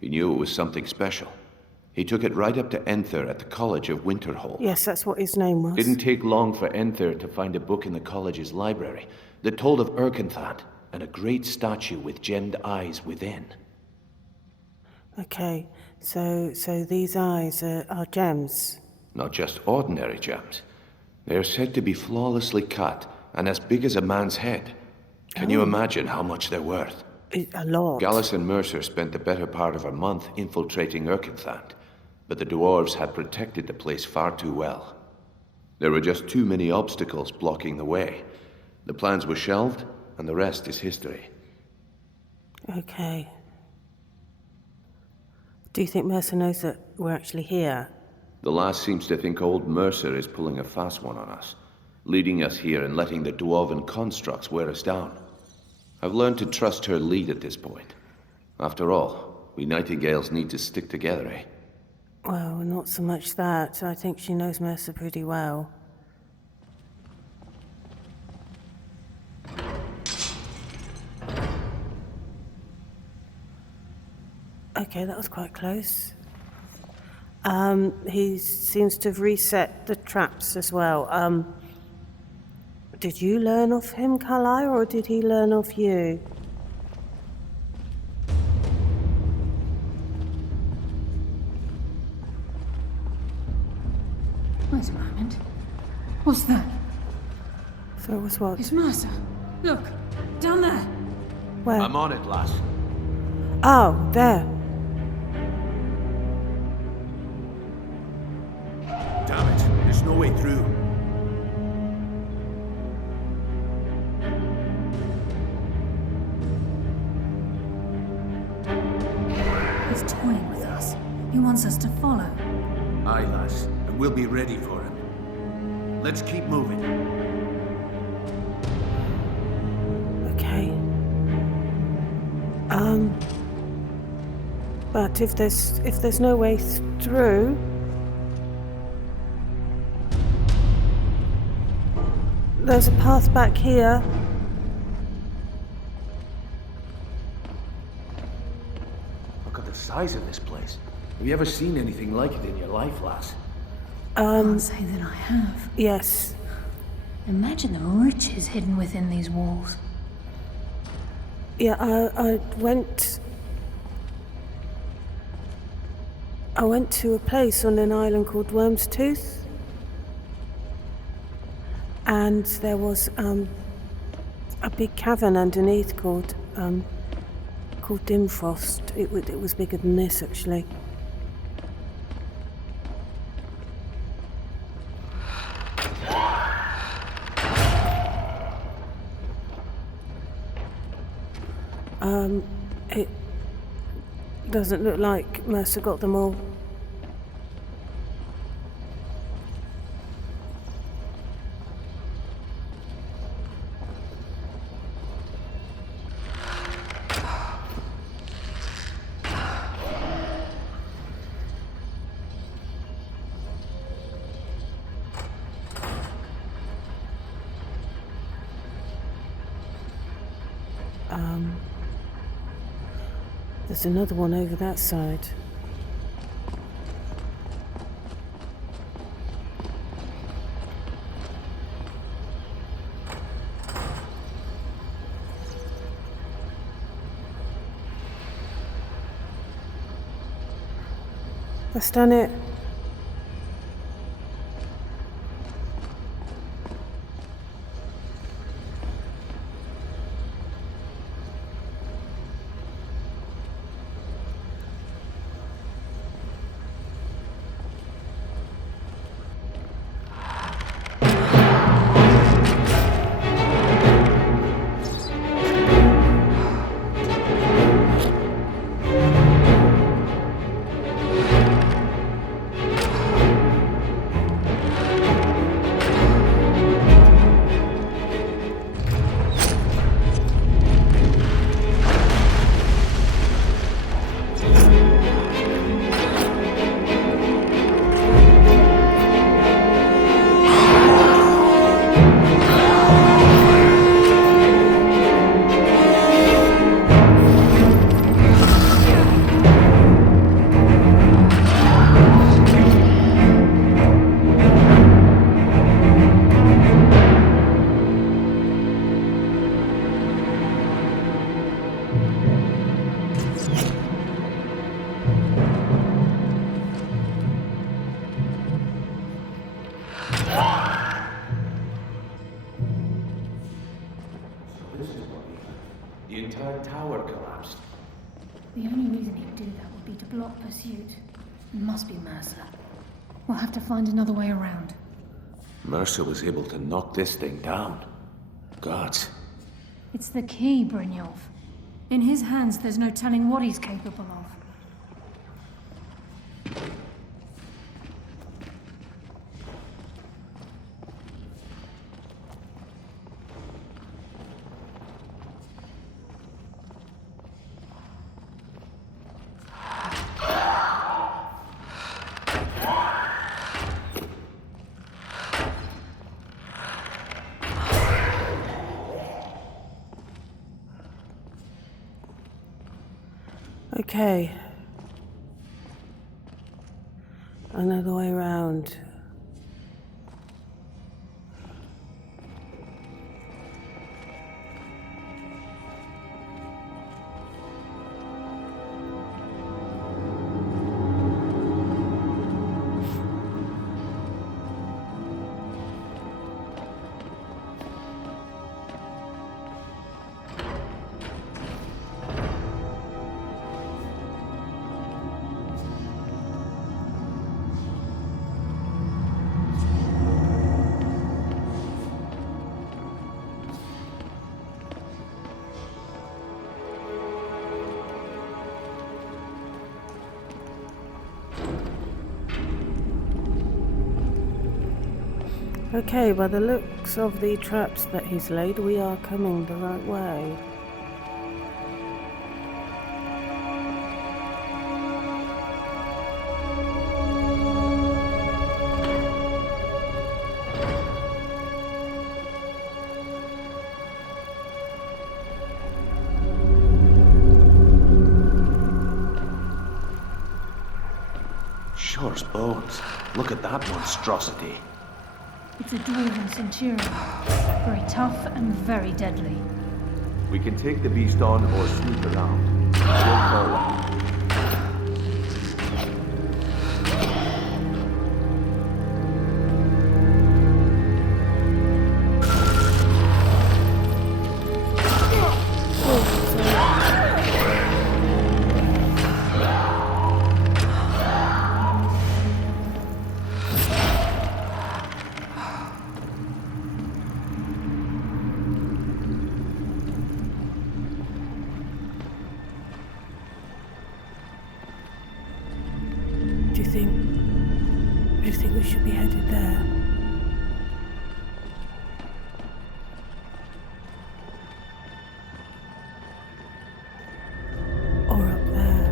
he knew it was something special. He took it right up to Enther at the College of Winterhold. Yes, that's what his name was. Didn't take long for Enther to find a book in the college's library that told of Erkenthad and a great statue with gemmed eyes within. Okay, so these eyes are gems. Not just ordinary gems. They are said to be flawlessly cut and as big as a man's head. Can you imagine how much they're worth? A lot. Gallus and Mercer spent the better part of a month infiltrating Erkenthad, but the dwarves had protected the place far too well. There were just too many obstacles blocking the way. The plans were shelved, and the rest is history. Okay. Do you think Mercer knows that we're actually here? The lass seems to think old Mercer is pulling a fast one on us, leading us here and letting the dwarven constructs wear us down. I've learned to trust her lead at this point. After all, we Nightingales need to stick together, eh? Well, not so much that. I think she knows Mercer pretty well. Okay, that was quite close. He seems to have reset the traps as well. Did you learn off him, Karliah, or did he learn off you? Wait a moment. What's that? So it was what? It's Mercer. Look, down there. Where? I'm on it, lass. Oh, there. Damn it, there's no way through. He's toying with us. He wants us to follow. Aye, lass, and we'll be ready for him. Let's keep moving. Okay. But if there's no way through, there's a path back here. Look at the size of this place. Have you ever seen anything like it in your life, lass? Can't say that I have. Yes. Imagine the riches hidden within these walls. Yeah, I went to a place on an island called Worm's Tooth, and there was a big cavern underneath called Dimfrost. It was bigger than this, actually. It doesn't look like Mercer got them all. There's another one over that side. That's done it. The entire tower collapsed. The only reason he'd do that would be to block pursuit. It must be Mercer. We'll have to find another way around. Mercer was able to knock this thing down. Gods. It's the key, Brynjolf. In his hands, there's no telling what he's capable of. Okay, Another way around. Okay, by the looks of the traps that he's laid, we are coming the right way. Sure as bones. Look at that monstrosity. It's a dwarven centurion. Very tough and very deadly. We can take the beast on or snoop around. We'll follow. Do you think we should be headed there? Or up there?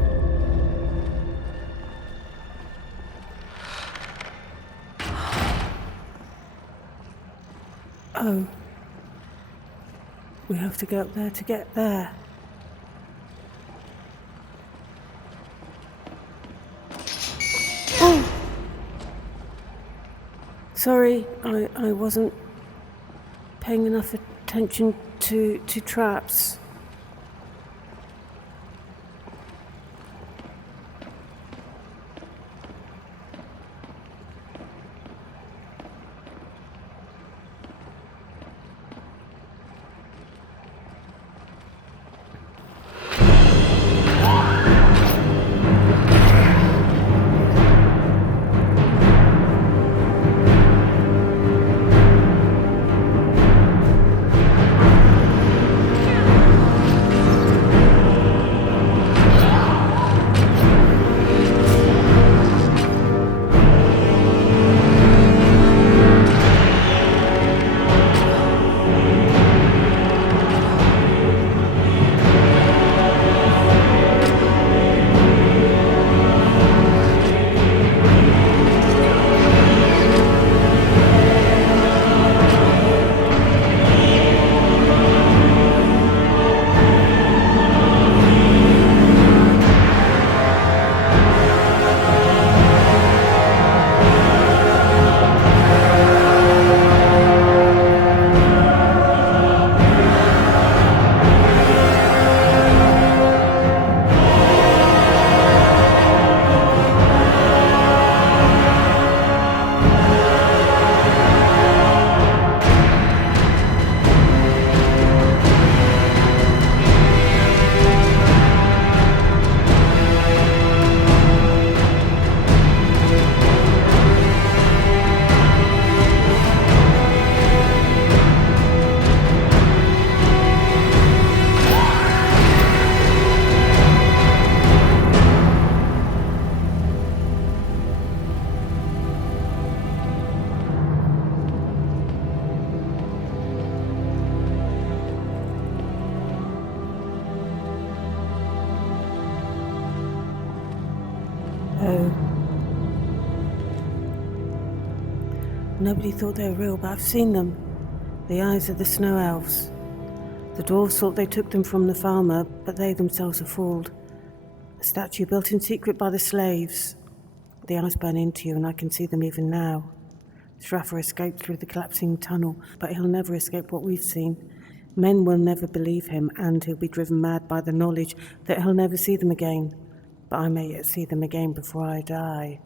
Oh. We have to go up there to get there. Sorry, I wasn't paying enough attention to traps. Nobody thought they were real, but I've seen them. The eyes of the Snow Elves. The dwarves thought they took them from the farmer, but they themselves are fooled. A statue built in secret by the slaves. The eyes burn into you, and I can see them even now. Shraffer escaped through the collapsing tunnel, but he'll never escape what we've seen. Men will never believe him, and he'll be driven mad by the knowledge that he'll never see them again. But I may yet see them again before I die.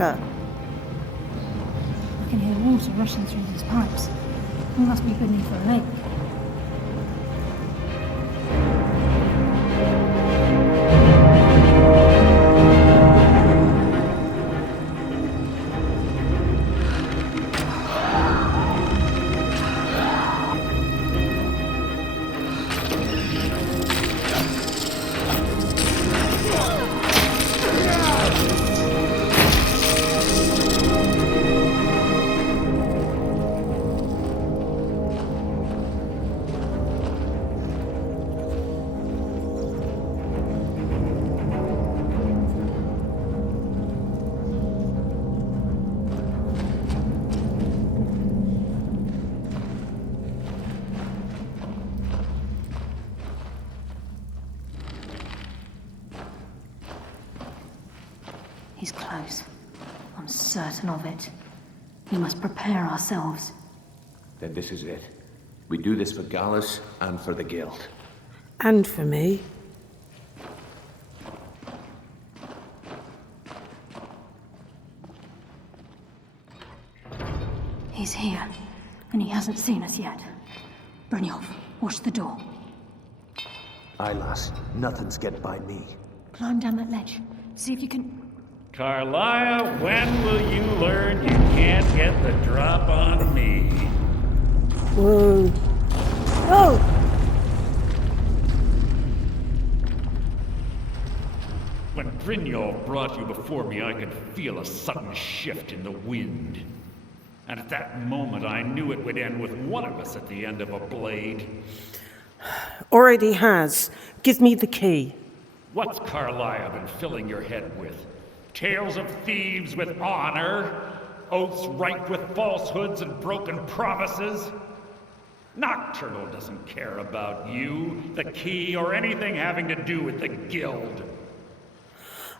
I can hear water rushing through these pipes. We must be beneath a lake. He's close. I'm certain of it. We must prepare ourselves. Then this is it. We do this for Gallus and for the Guild. And for me. He's here, and he hasn't seen us yet. Brynjolf, watch the door. Aye, lass. Nothing's get by me. Climb down that ledge. See if you can... Karliah, when will you learn you can't get the drop on me? Whoa. Oh! When Brynjolf brought you before me, I could feel a sudden shift in the wind. And at that moment, I knew it would end with one of us at the end of a blade. Already has. Give me the key. What's Karliah been filling your head with? Tales of thieves with honor? Oaths ripe with falsehoods and broken promises? Nocturnal doesn't care about you, the key, or anything having to do with the Guild.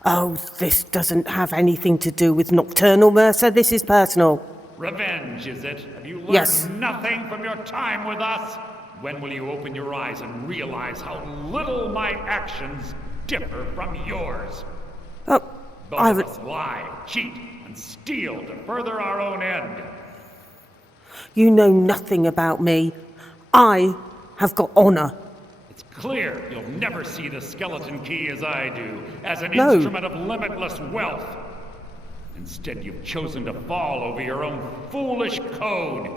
Oh, this doesn't have anything to do with Nocturnal, Mercer. This is personal. Revenge, is it? Have you learned Yes. nothing from your time with us? When will you open your eyes and realize how little my actions differ from yours? Oh, Both of us lie, cheat, and steal to further our own end. You know nothing about me. I have got honor. It's clear you'll never see the skeleton key as I do, as an No. instrument of limitless wealth. Instead, you've chosen to fall over your own foolish code.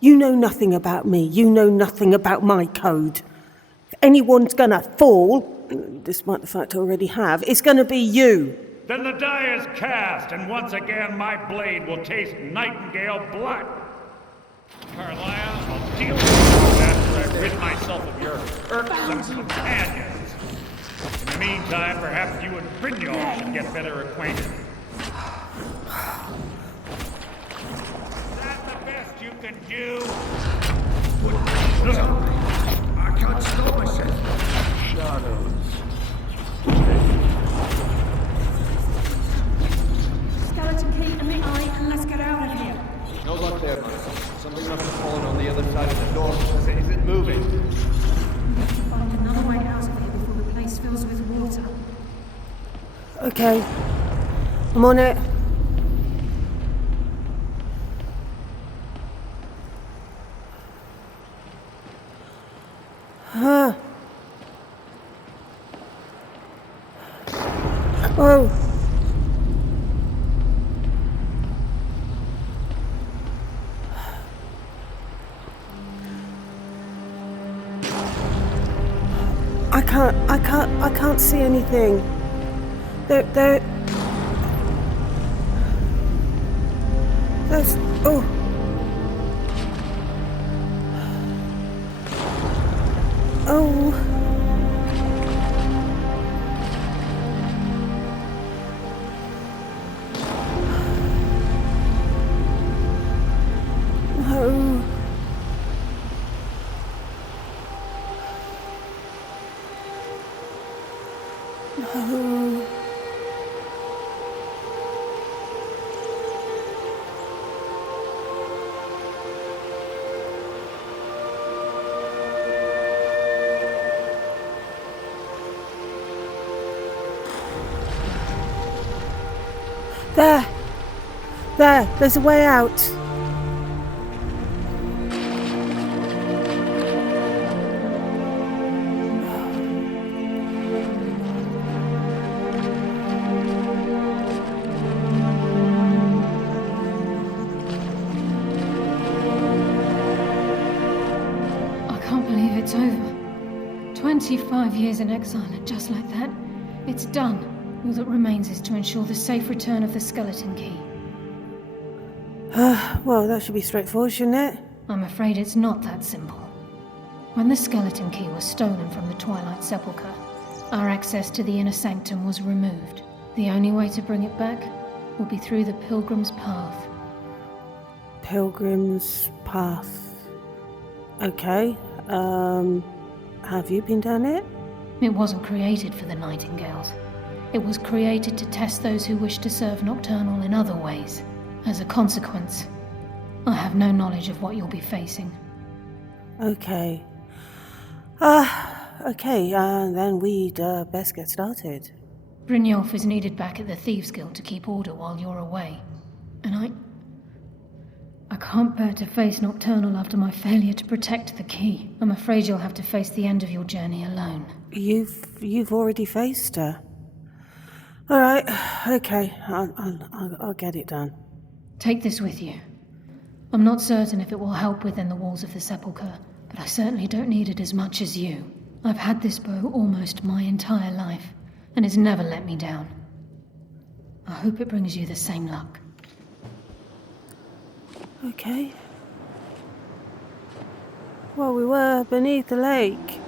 You know nothing about me. You know nothing about my code. If anyone's gonna fall, despite the fact I already have, it's gonna be you. Then the die is cast, and once again my blade will taste Nightingale blood. Karliah, I'll deal with you after I've rid myself of your irksome companions. In the meantime, perhaps you and Brynjolf should get better acquainted. Is that the best you can do? I can't stop myself. Shadows. Skeleton key in the eye, and let's get out of here. Okay. I'm on it. Oh. I can't see anything. There's, oh. Oh. No. No. There's a way out. I can't believe it's over. 25 years in exile, and just like that, it's done. All that remains is to ensure the safe return of the skeleton key. Well, that should be straightforward, shouldn't it? I'm afraid it's not that simple. When the skeleton key was stolen from the Twilight Sepulchre, our access to the inner sanctum was removed. The only way to bring it back will be through the Pilgrim's Path. Pilgrim's Path. Okay. Have you been down it? It wasn't created for the Nightingales. It was created to test those who wish to serve Nocturnal in other ways. As a consequence, I have no knowledge of what you'll be facing. Okay. Then we'd best get started. Brynjolf is needed back at the Thieves Guild to keep order while you're away. And I can't bear to face Nocturnal after my failure to protect the key. I'm afraid you'll have to face the end of your journey alone. You've already faced her. All right. Okay. I'll get it done. Take this with you. I'm not certain if it will help within the walls of the Sepulchre, but I certainly don't need it as much as you. I've had this bow almost my entire life, and it's never let me down. I hope it brings you the same luck. Okay. Well, we were beneath the lake.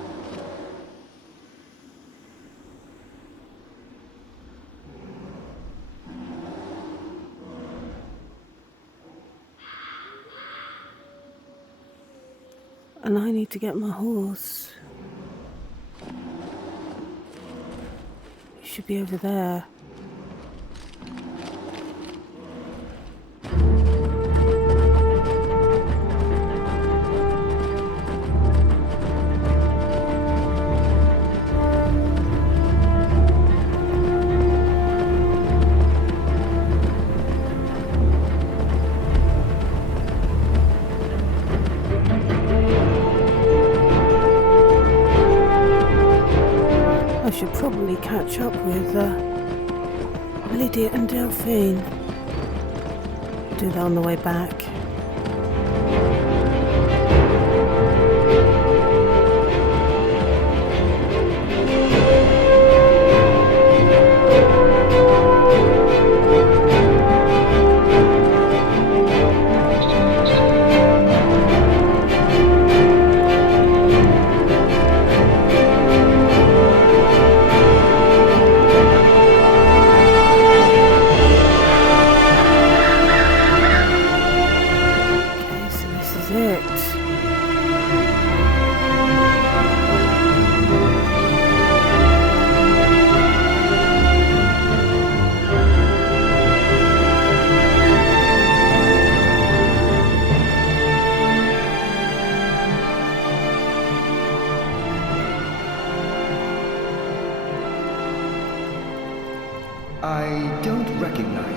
And I need to get my horse. It should be over there. I should probably catch up with Lydia and Delphine. Do that on the way back.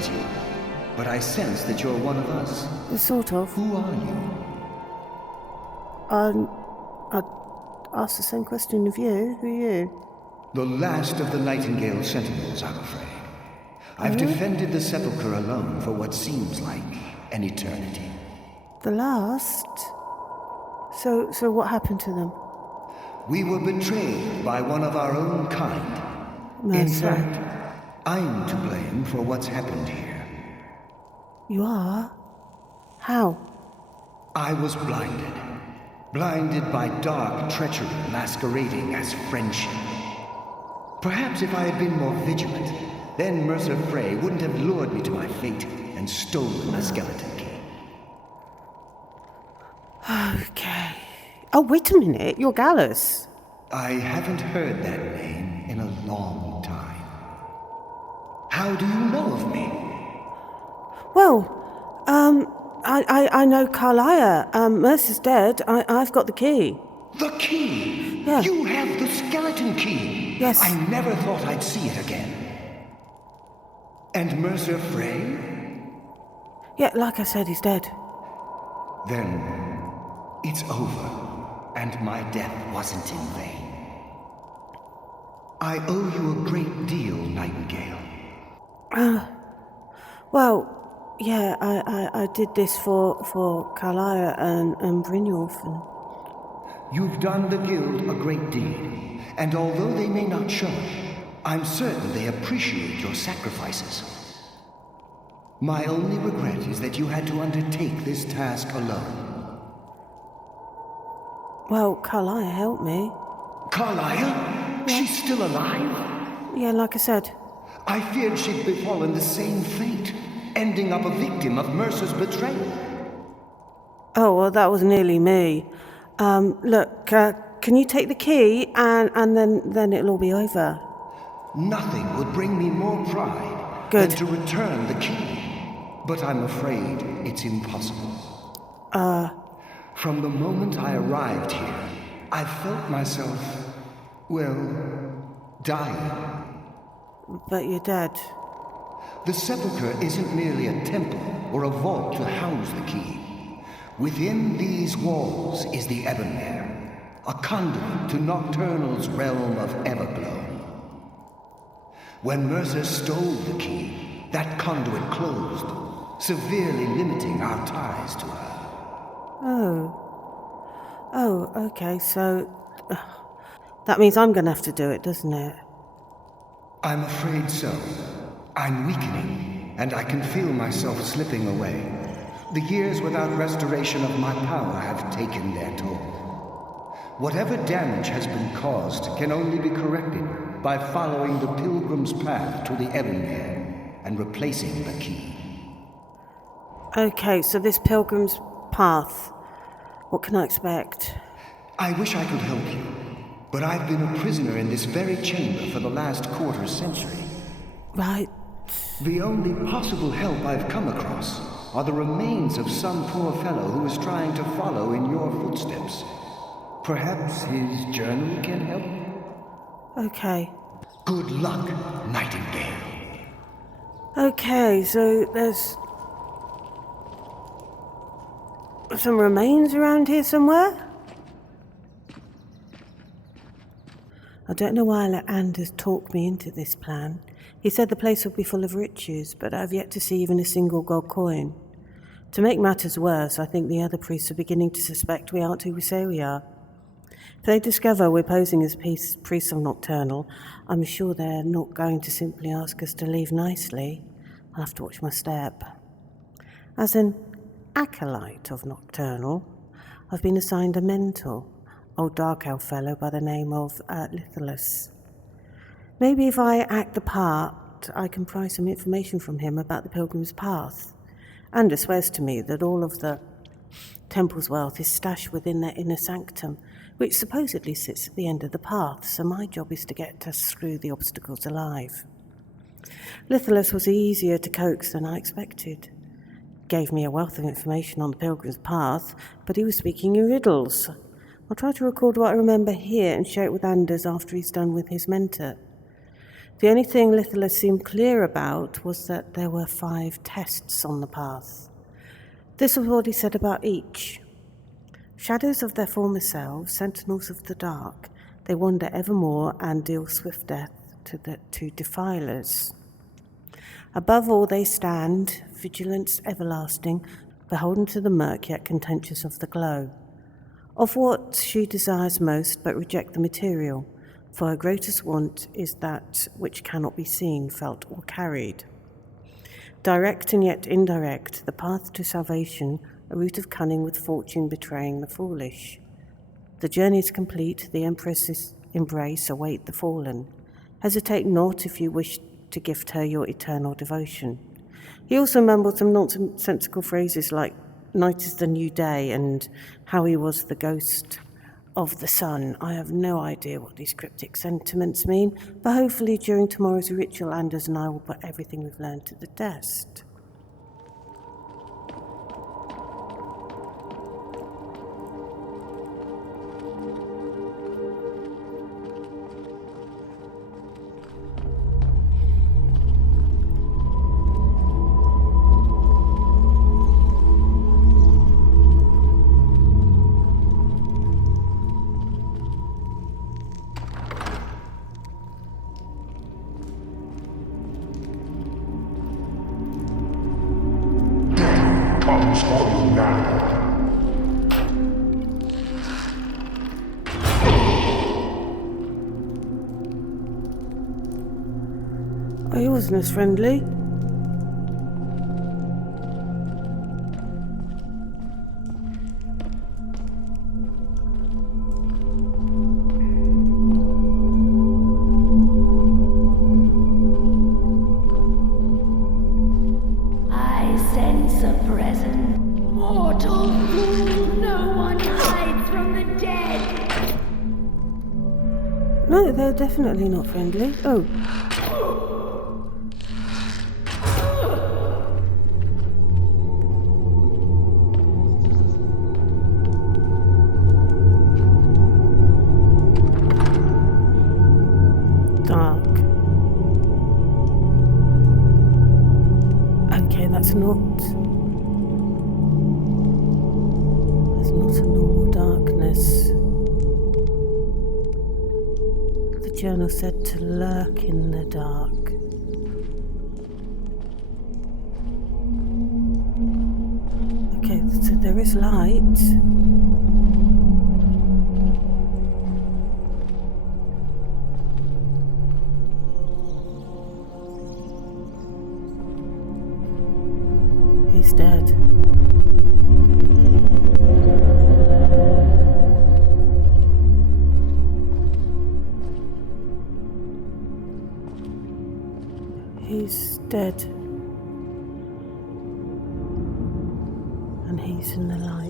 recognize you, but I sense that you're one of us. Sort of. Who are you? I'd ask the same question of you. Who are you? The last of the Nightingale Sentinels, I'm afraid. I've defended the Sepulchre alone for what seems like an eternity. The last? So what happened to them? We were betrayed by one of our own kind. Mercer. In fact, I'm to blame for what's happened here. You are? How? I was blinded. Blinded by dark treachery masquerading as friendship. Perhaps if I had been more vigilant, then Mercer Frey wouldn't have lured me to my fate and stolen the skeleton key. Okay. Oh, wait a minute. You're Gallus. I haven't heard that name in a long time. How do you know of me? Well, I know Karliah. Mercer's dead. I've got the key. The key? Yeah. You have the skeleton key? Yes. I never thought I'd see it again. And Mercer Frey? Yeah, like I said, he's dead. Then it's over, and my death wasn't in vain. I owe you a great deal, Nightingale. Well, yeah, I did this for Karliah and Brynjolf. You've done the Guild a great deed, and although they may not show it, I'm certain they appreciate your sacrifices. My only regret is that you had to undertake this task alone. Well, Karliah helped me. Karliah? Yeah. She's still alive? Yeah, like I said. I feared she'd befallen the same fate, ending up a victim of Mercer's betrayal. Oh, well, that was nearly me. Look, can you take the key and then it'll all be over? Nothing would bring me more pride than to return the key. But I'm afraid it's impossible. From the moment I arrived here, I felt myself, well, dying. But you're dead. The Sepulchre isn't merely a temple or a vault to house the key. Within these walls is the Ebonmere, a conduit to Nocturnal's realm of Everglow. When Mercer stole the key, that conduit closed, severely limiting our ties to her. Oh, okay, so that means I'm going to have to do it, doesn't it? I'm afraid so. I'm weakening, and I can feel myself slipping away. The years without restoration of my power have taken their toll. Whatever damage has been caused can only be corrected by following the pilgrim's path to the Ebonmere and replacing the key. Okay, so this pilgrim's path, what can I expect? I wish I could help you, but I've been a prisoner in this very chamber for the last quarter century. Right. The only possible help I've come across are the remains of some poor fellow who is trying to follow in your footsteps. Perhaps his journal can help? Okay. Good luck, Nightingale. Okay, so there's some remains around here somewhere? I don't know why I let Anders talk me into this plan. He said the place would be full of riches, but I've yet to see even a single gold coin. To make matters worse, I think the other priests are beginning to suspect we aren't who we say we are. If they discover we're posing as priests of Nocturnal, I'm sure they're not going to simply ask us to leave nicely. I'll have to watch my step. As an acolyte of Nocturnal, I've been assigned a mentor, old dark elf fellow by the name of Lithelus. Maybe if I act the part, I can pry some information from him about the Pilgrim's Path. Anders swears to me that all of the temple's wealth is stashed within their inner sanctum, which supposedly sits at the end of the path, so my job is to get us through the obstacles alive. Lithelus was easier to coax than I expected. Gave me a wealth of information on the Pilgrim's Path, but he was speaking in riddles. I'll try to record what I remember here and share it with Anders after he's done with his mentor. The only thing Littler seemed clear about was that there were 5 tests on the path. This was what he said about each. Shadows of their former selves, sentinels of the dark, they wander evermore and deal swift death to defilers. Above all they stand, vigilance everlasting, beholden to the murk yet contentious of the glow. Of what she desires most, but reject the material, for her greatest want is that which cannot be seen, felt, or carried. Direct and yet indirect, the path to salvation, a route of cunning with fortune betraying the foolish. The journey is complete, the Empress's embrace await the fallen. Hesitate not if you wish to gift her your eternal devotion. He also mumbled some nonsensical phrases like, night is the new day, and how he was the ghost of the sun. I have no idea what these cryptic sentiments mean, but hopefully during tomorrow's ritual, Anders and I will put everything we've learned to the test. Oh, he wasn't as friendly. I sense a presence. Mortal fool, no one hides from the dead. No, they're definitely not friendly. Oh. Dark. Okay, that's not a normal darkness. The journal said to lurk in the dark. Okay, so there is light. He's dead. He's dead. And he's in the light.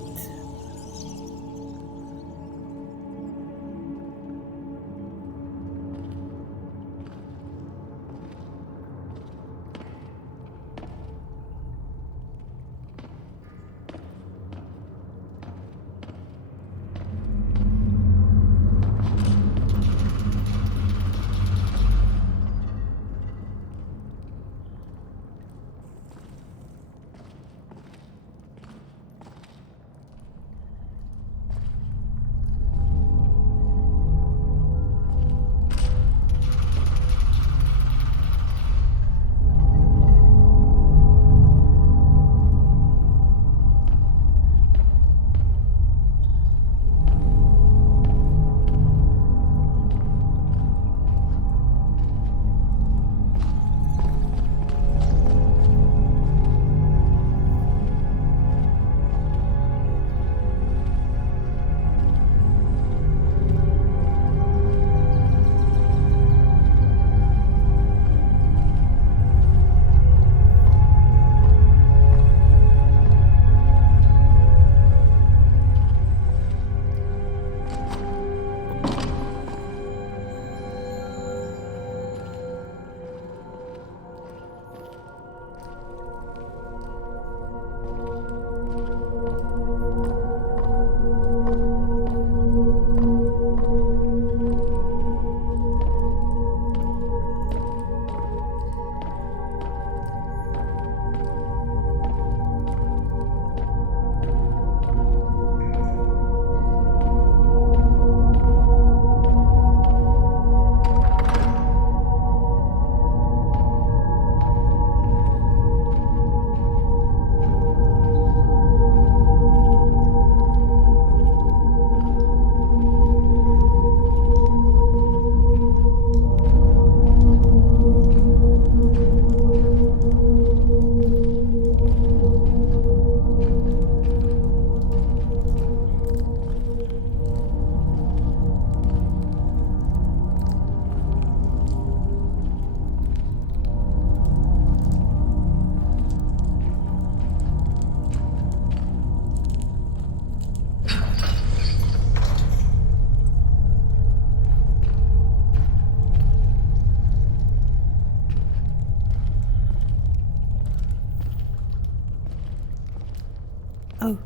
Oh.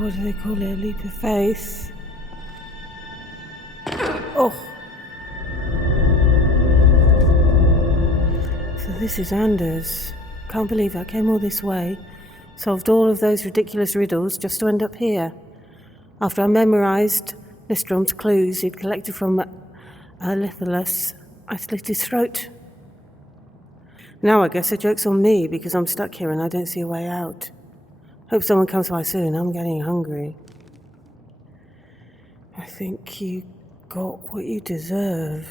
What do they call it? A leap of faith? Oh! So this is Anders. Can't believe I came all this way, solved all of those ridiculous riddles just to end up here. After I memorised Listrom's clues he'd collected from Litholus, I slit his throat. Now I guess the joke's on me because I'm stuck here and I don't see a way out. Hope someone comes by soon. I'm getting hungry. I think you got what you deserve.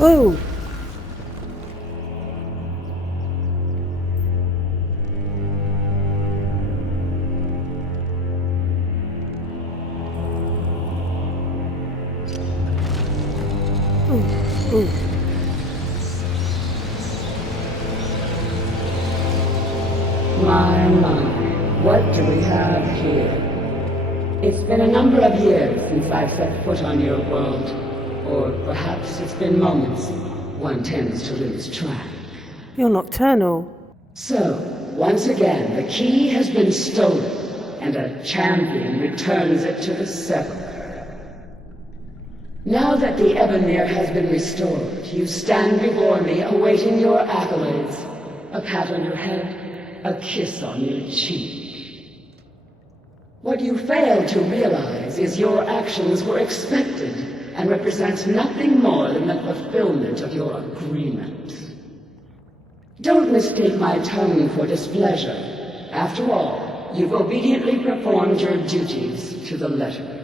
Oh! Ooh. My, what do we have here? It's been a number of years since I've set foot on your world, or perhaps it's been moments. One tends to lose track. You're Nocturnal. So, once again, the key has been stolen, and a champion returns it to the Seven. Now that the Ebonmere has been restored, you stand before me awaiting your accolades. A pat on your head, a kiss on your cheek. What you fail to realize is your actions were expected and represent nothing more than the fulfillment of your agreement. Don't mistake my tone for displeasure. After all, you've obediently performed your duties to the letter.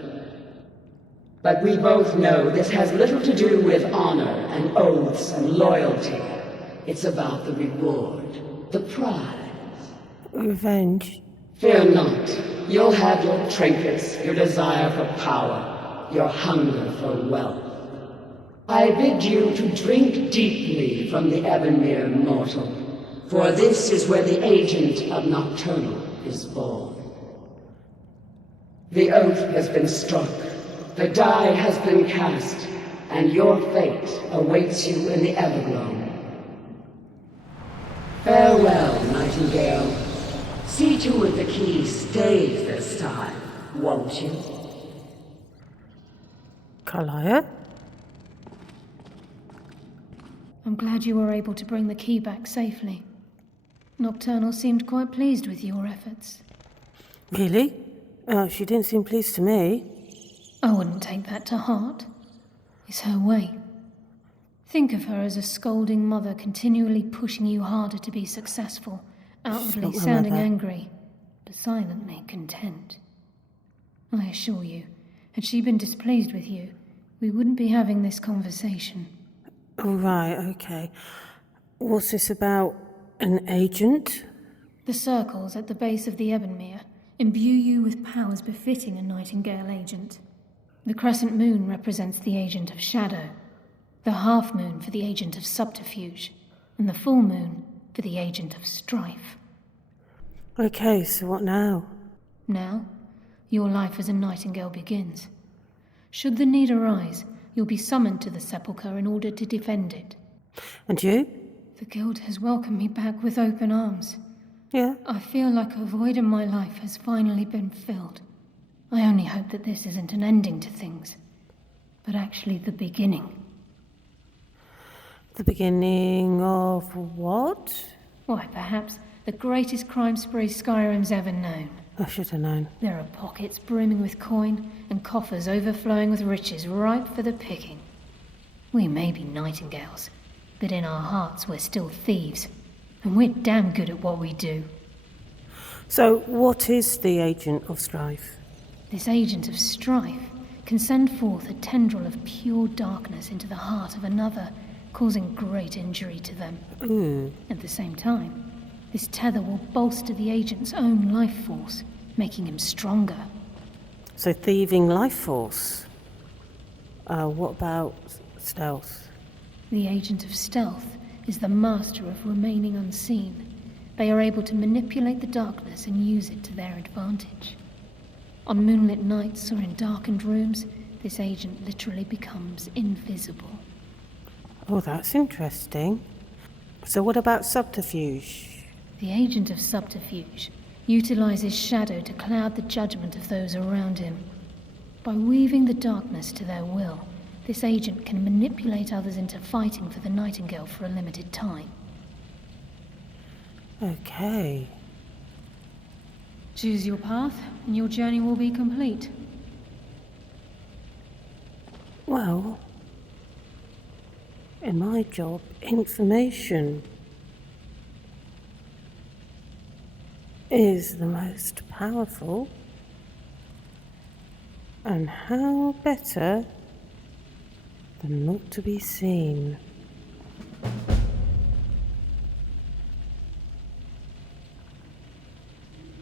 But we both know this has little to do with honor and oaths and loyalty. It's about the reward, the prize. Revenge. Fear not. You'll have your trinkets, your desire for power, your hunger for wealth. I bid you to drink deeply from the Ebonmere mortal, for this is where the agent of Nocturnal is born. The oath has been struck. The die has been cast, and your fate awaits you in the Everglow. Farewell, Nightingale. See to it the key stays this time, won't you? Karliah? I'm glad you were able to bring the key back safely. Nocturnal seemed quite pleased with your efforts. Really? She didn't seem pleased to me. I wouldn't take that to heart. It's her way. Think of her as a scolding mother continually pushing you harder to be successful, outwardly sounding angry, but silently content. I assure you, had she been displeased with you, we wouldn't be having this conversation. Oh, right, okay. What's this about? An agent? The circles at the base of the Ebonmere imbue you with powers befitting a Nightingale agent. The crescent moon represents the agent of shadow, the half moon for the agent of subterfuge, and the full moon for the agent of strife. Okay, so what now? Now, your life as a Nightingale begins. Should the need arise, you'll be summoned to the sepulchre in order to defend it. And you? The Guild has welcomed me back with open arms. Yeah? I feel like a void in my life has finally been filled. I only hope that this isn't an ending to things, but actually the beginning. The beginning of what? Why, perhaps the greatest crime spree Skyrim's ever known. I should have known. There are pockets brimming with coin and coffers overflowing with riches ripe for the picking. We may be Nightingales, but in our hearts we're still thieves, and we're damn good at what we do. So, what is the agent of strife? This agent of strife can send forth a tendril of pure darkness into the heart of another, causing great injury to them. Ooh. At the same time, this tether will bolster the agent's own life force, making him stronger. So thieving life force. What about stealth? The agent of stealth is the master of remaining unseen. They are able to manipulate the darkness and use it to their advantage. On moonlit nights or in darkened rooms, this agent literally becomes invisible. Oh, that's interesting. So what about subterfuge? The agent of subterfuge utilizes shadow to cloud the judgment of those around him. By weaving the darkness to their will, this agent can manipulate others into fighting for the Nightingale for a limited time. Okay. Choose your path, and your journey will be complete. Well, in my job, information is the most powerful. And how better than not to be seen?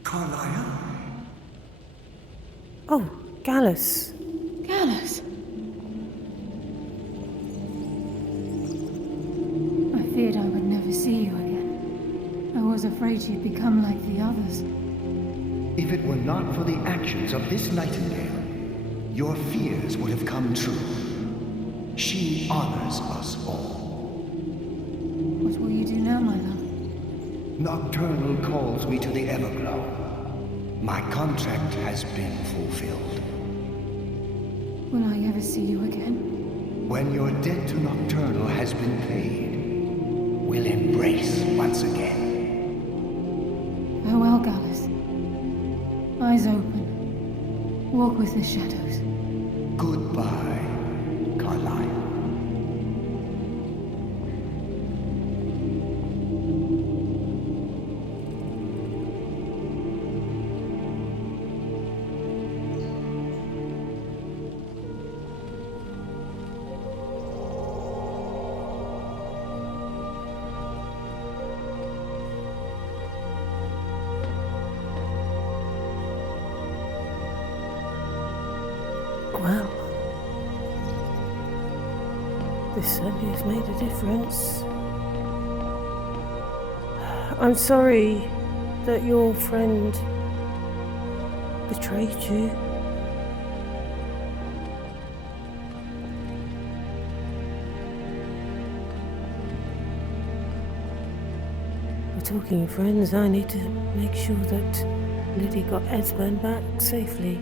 Karliah? Oh, Gallus. Gallus! I feared I would never see you again. I was afraid you'd become like the others. If it were not for the actions of this Nightingale, your fears would have come true. She honors us all. What will you do now, my love? Nocturnal calls me to the Everglow. My contract has been fulfilled. Will I ever see you again? When your debt to Nocturnal has been paid, we'll embrace once again. Farewell, Gallus. Eyes open. Walk with the shadows. Goodbye, Karliah. Well, this certainly has made a difference. I'm sorry that your friend betrayed you. We're talking of friends. I need to make sure that Liddy got Esbern back safely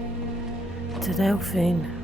to Delphine.